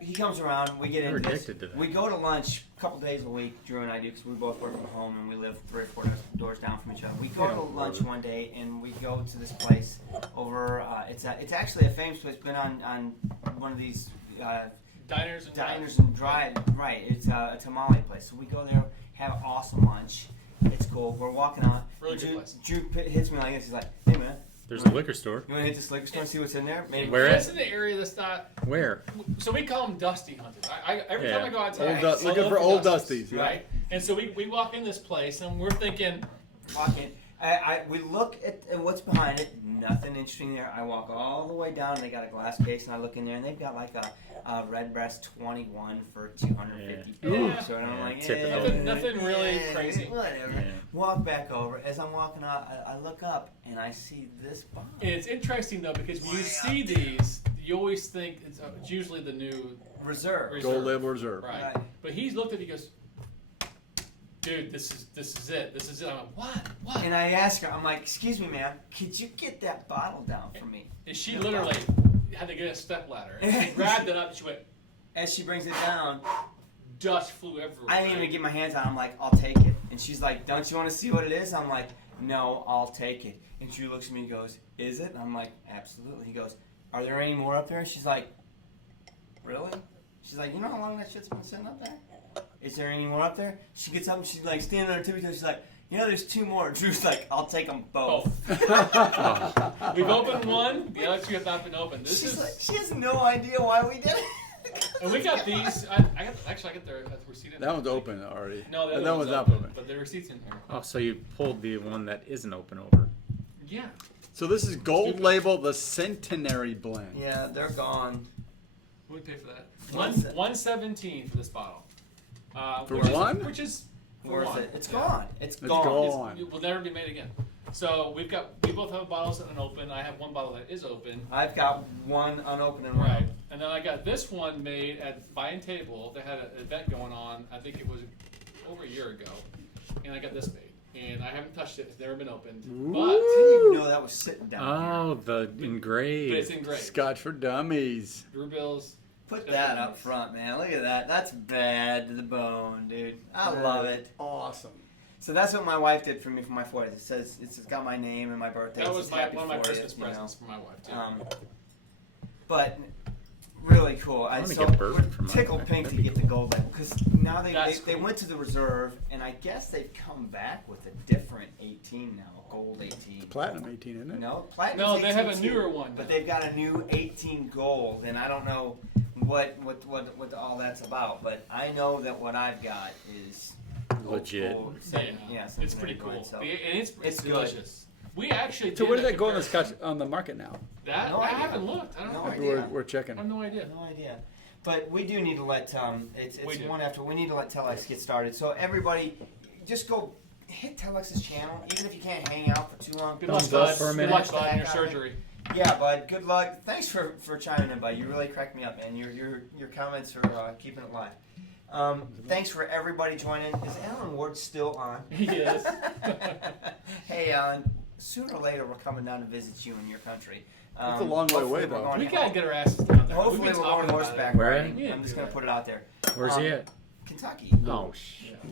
he comes around. We get You're into this. addicted to that. We go to lunch a couple days a week. Drew and I do because we both work from home and we live 3 or 4 doors down from each other. We go to lunch one day and we go to this place over. It's actually a famous place. Been on one of these. Diners and Diners and drive, right? It's a tamale place. So we go there, have an awesome lunch. It's cool. We're walking out. Really good Drew, place. Drew hits me like this. He's like, "Hey man, There's a liquor store. you want to hit this liquor store and see what's in there?" Maybe. Where It's at? in the area that's not. Where? So we call them dusty hunters. Every Yeah. time I go out to Looking for old Dusties, yeah. right? And so we walk in this place and we're thinking, Walking. We look at what's behind it. Nothing interesting there. I walk all the way down. They got a glass case, and I look in there, and they've got like a Redbreast 21 for 250 Yeah. bucks. So I'm like, Typical. Nothing really crazy. Whatever. Yeah. Walk back over. As I'm walking out, I look up, and I see this bottle. and it's interesting though because when you Way see out there. these, you always think it's usually the new Reserve. Gold label reserve. right. Right. But he's looked at it, he goes, dude, this is it. This is it. I'm like, what? And I ask her, I'm like, excuse me, ma'am, could you get that bottle down for me? And she The literally bottle. had to get a step ladder. And she grabbed it up and she went, As she brings it down, dust flew everywhere. I didn't even get my hands on it. I'm like, I'll take it. And she's like, don't you want to see what it is? I'm like, no, I'll take it. And she looks at me and goes, is it? And I'm like, absolutely. He goes, are there any more up there? And she's like, really? She's like, you know how long that shit's been sitting up there? Is there any more up there? She gets up and she's like standing on her tippy toes. She's like, you know, there's 2 more. Drew's like, I'll take them both. We've opened one. The other 2 have not been opened. This She's is, like, she has no idea why we did it. and we got these. I got the receipt in That one's open already. No, the other that one's one's not open, open. but the receipt's in here. Oh, so you pulled the one that isn't open over. Yeah. So this is Gold Label, the Centenary Blend. Yeah, they're gone. What did we pay for that? What's that? $117 for this bottle. For which one? Which is for Worth one. it. It's Yeah. gone. It's It's gone. gone. It will never be made again. So we both have bottles that are unopened. I have one bottle that is open. I've got one unopened and Right. And then I got this one made at Buy and Table. They had an event going on. I think it was over a year ago. And I got this made. And I haven't touched it. It's never been opened. I didn't even know that was sitting down Oh, the But it's engraved. engraved. Scotch for Dummies. Drew Bills. here. Put that up front, man. Look at that. That's bad to the bone, dude. I love it. Awesome. So that's what my wife did for me for my 40th. It says it's got my name and my birthday. That It was says happy one of my 40th, Christmas you know. presents for my wife, too. But really cool. I'm gonna So get bourbon for we're mine. tickled pink to That'd be get the gold label because now That's they cool. went to the reserve and I guess they've come back with a different 18 now, gold 18. Platinum 18, isn't it? No, platinum. No, they have a newer one but now. they've got a new 18 gold, and I don't know what all that's about. But I know that what I've got is Legit. old school, Yeah, something it's pretty like cool. that, so. And it's It's good. delicious. We actually So did where a did that go on the comparison. Scotch on the market now? That No I idea. haven't looked. I don't No know. idea. We're I checking. have no idea. No idea. But we do need to let it's We do. one after we need to let Telex get started. So everybody, just go hit Telex's channel, even if you can't hang out for too long. Good luck, Thumbs up bud. for a Good minute. luck, bud, in your Back on it. surgery. Yeah, bud. Good luck. Thanks for chiming in, bud. You really cracked me up, man. Your comments are keeping it live. Thanks for everybody joining. Is Alan Ward still on? Yes. Hey, Alan. Sooner or later, we're coming down to visit you in your country. It's a long way hopefully away, we're though. going We to- gotta get our asses down there. Hopefully, We've been we're talking going about horseback Where at? riding. Yeah, I'm just do going to that. put it out there. Where's he at? Kentucky. Oh,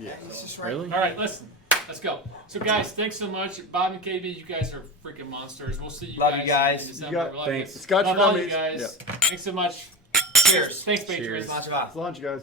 Yeah. It's just right. really? All right, listen. Let's go. So, guys, thanks so much. Bob and KB, you guys are freaking monsters. We'll see you Love guys, you guys. in You December. got- We love Thanks. you. Scotch Love for all you Dummies. guys. Thanks so much. Cheers. Thanks, Patriots. Cheers. Sláinte vás. Lunch, guys.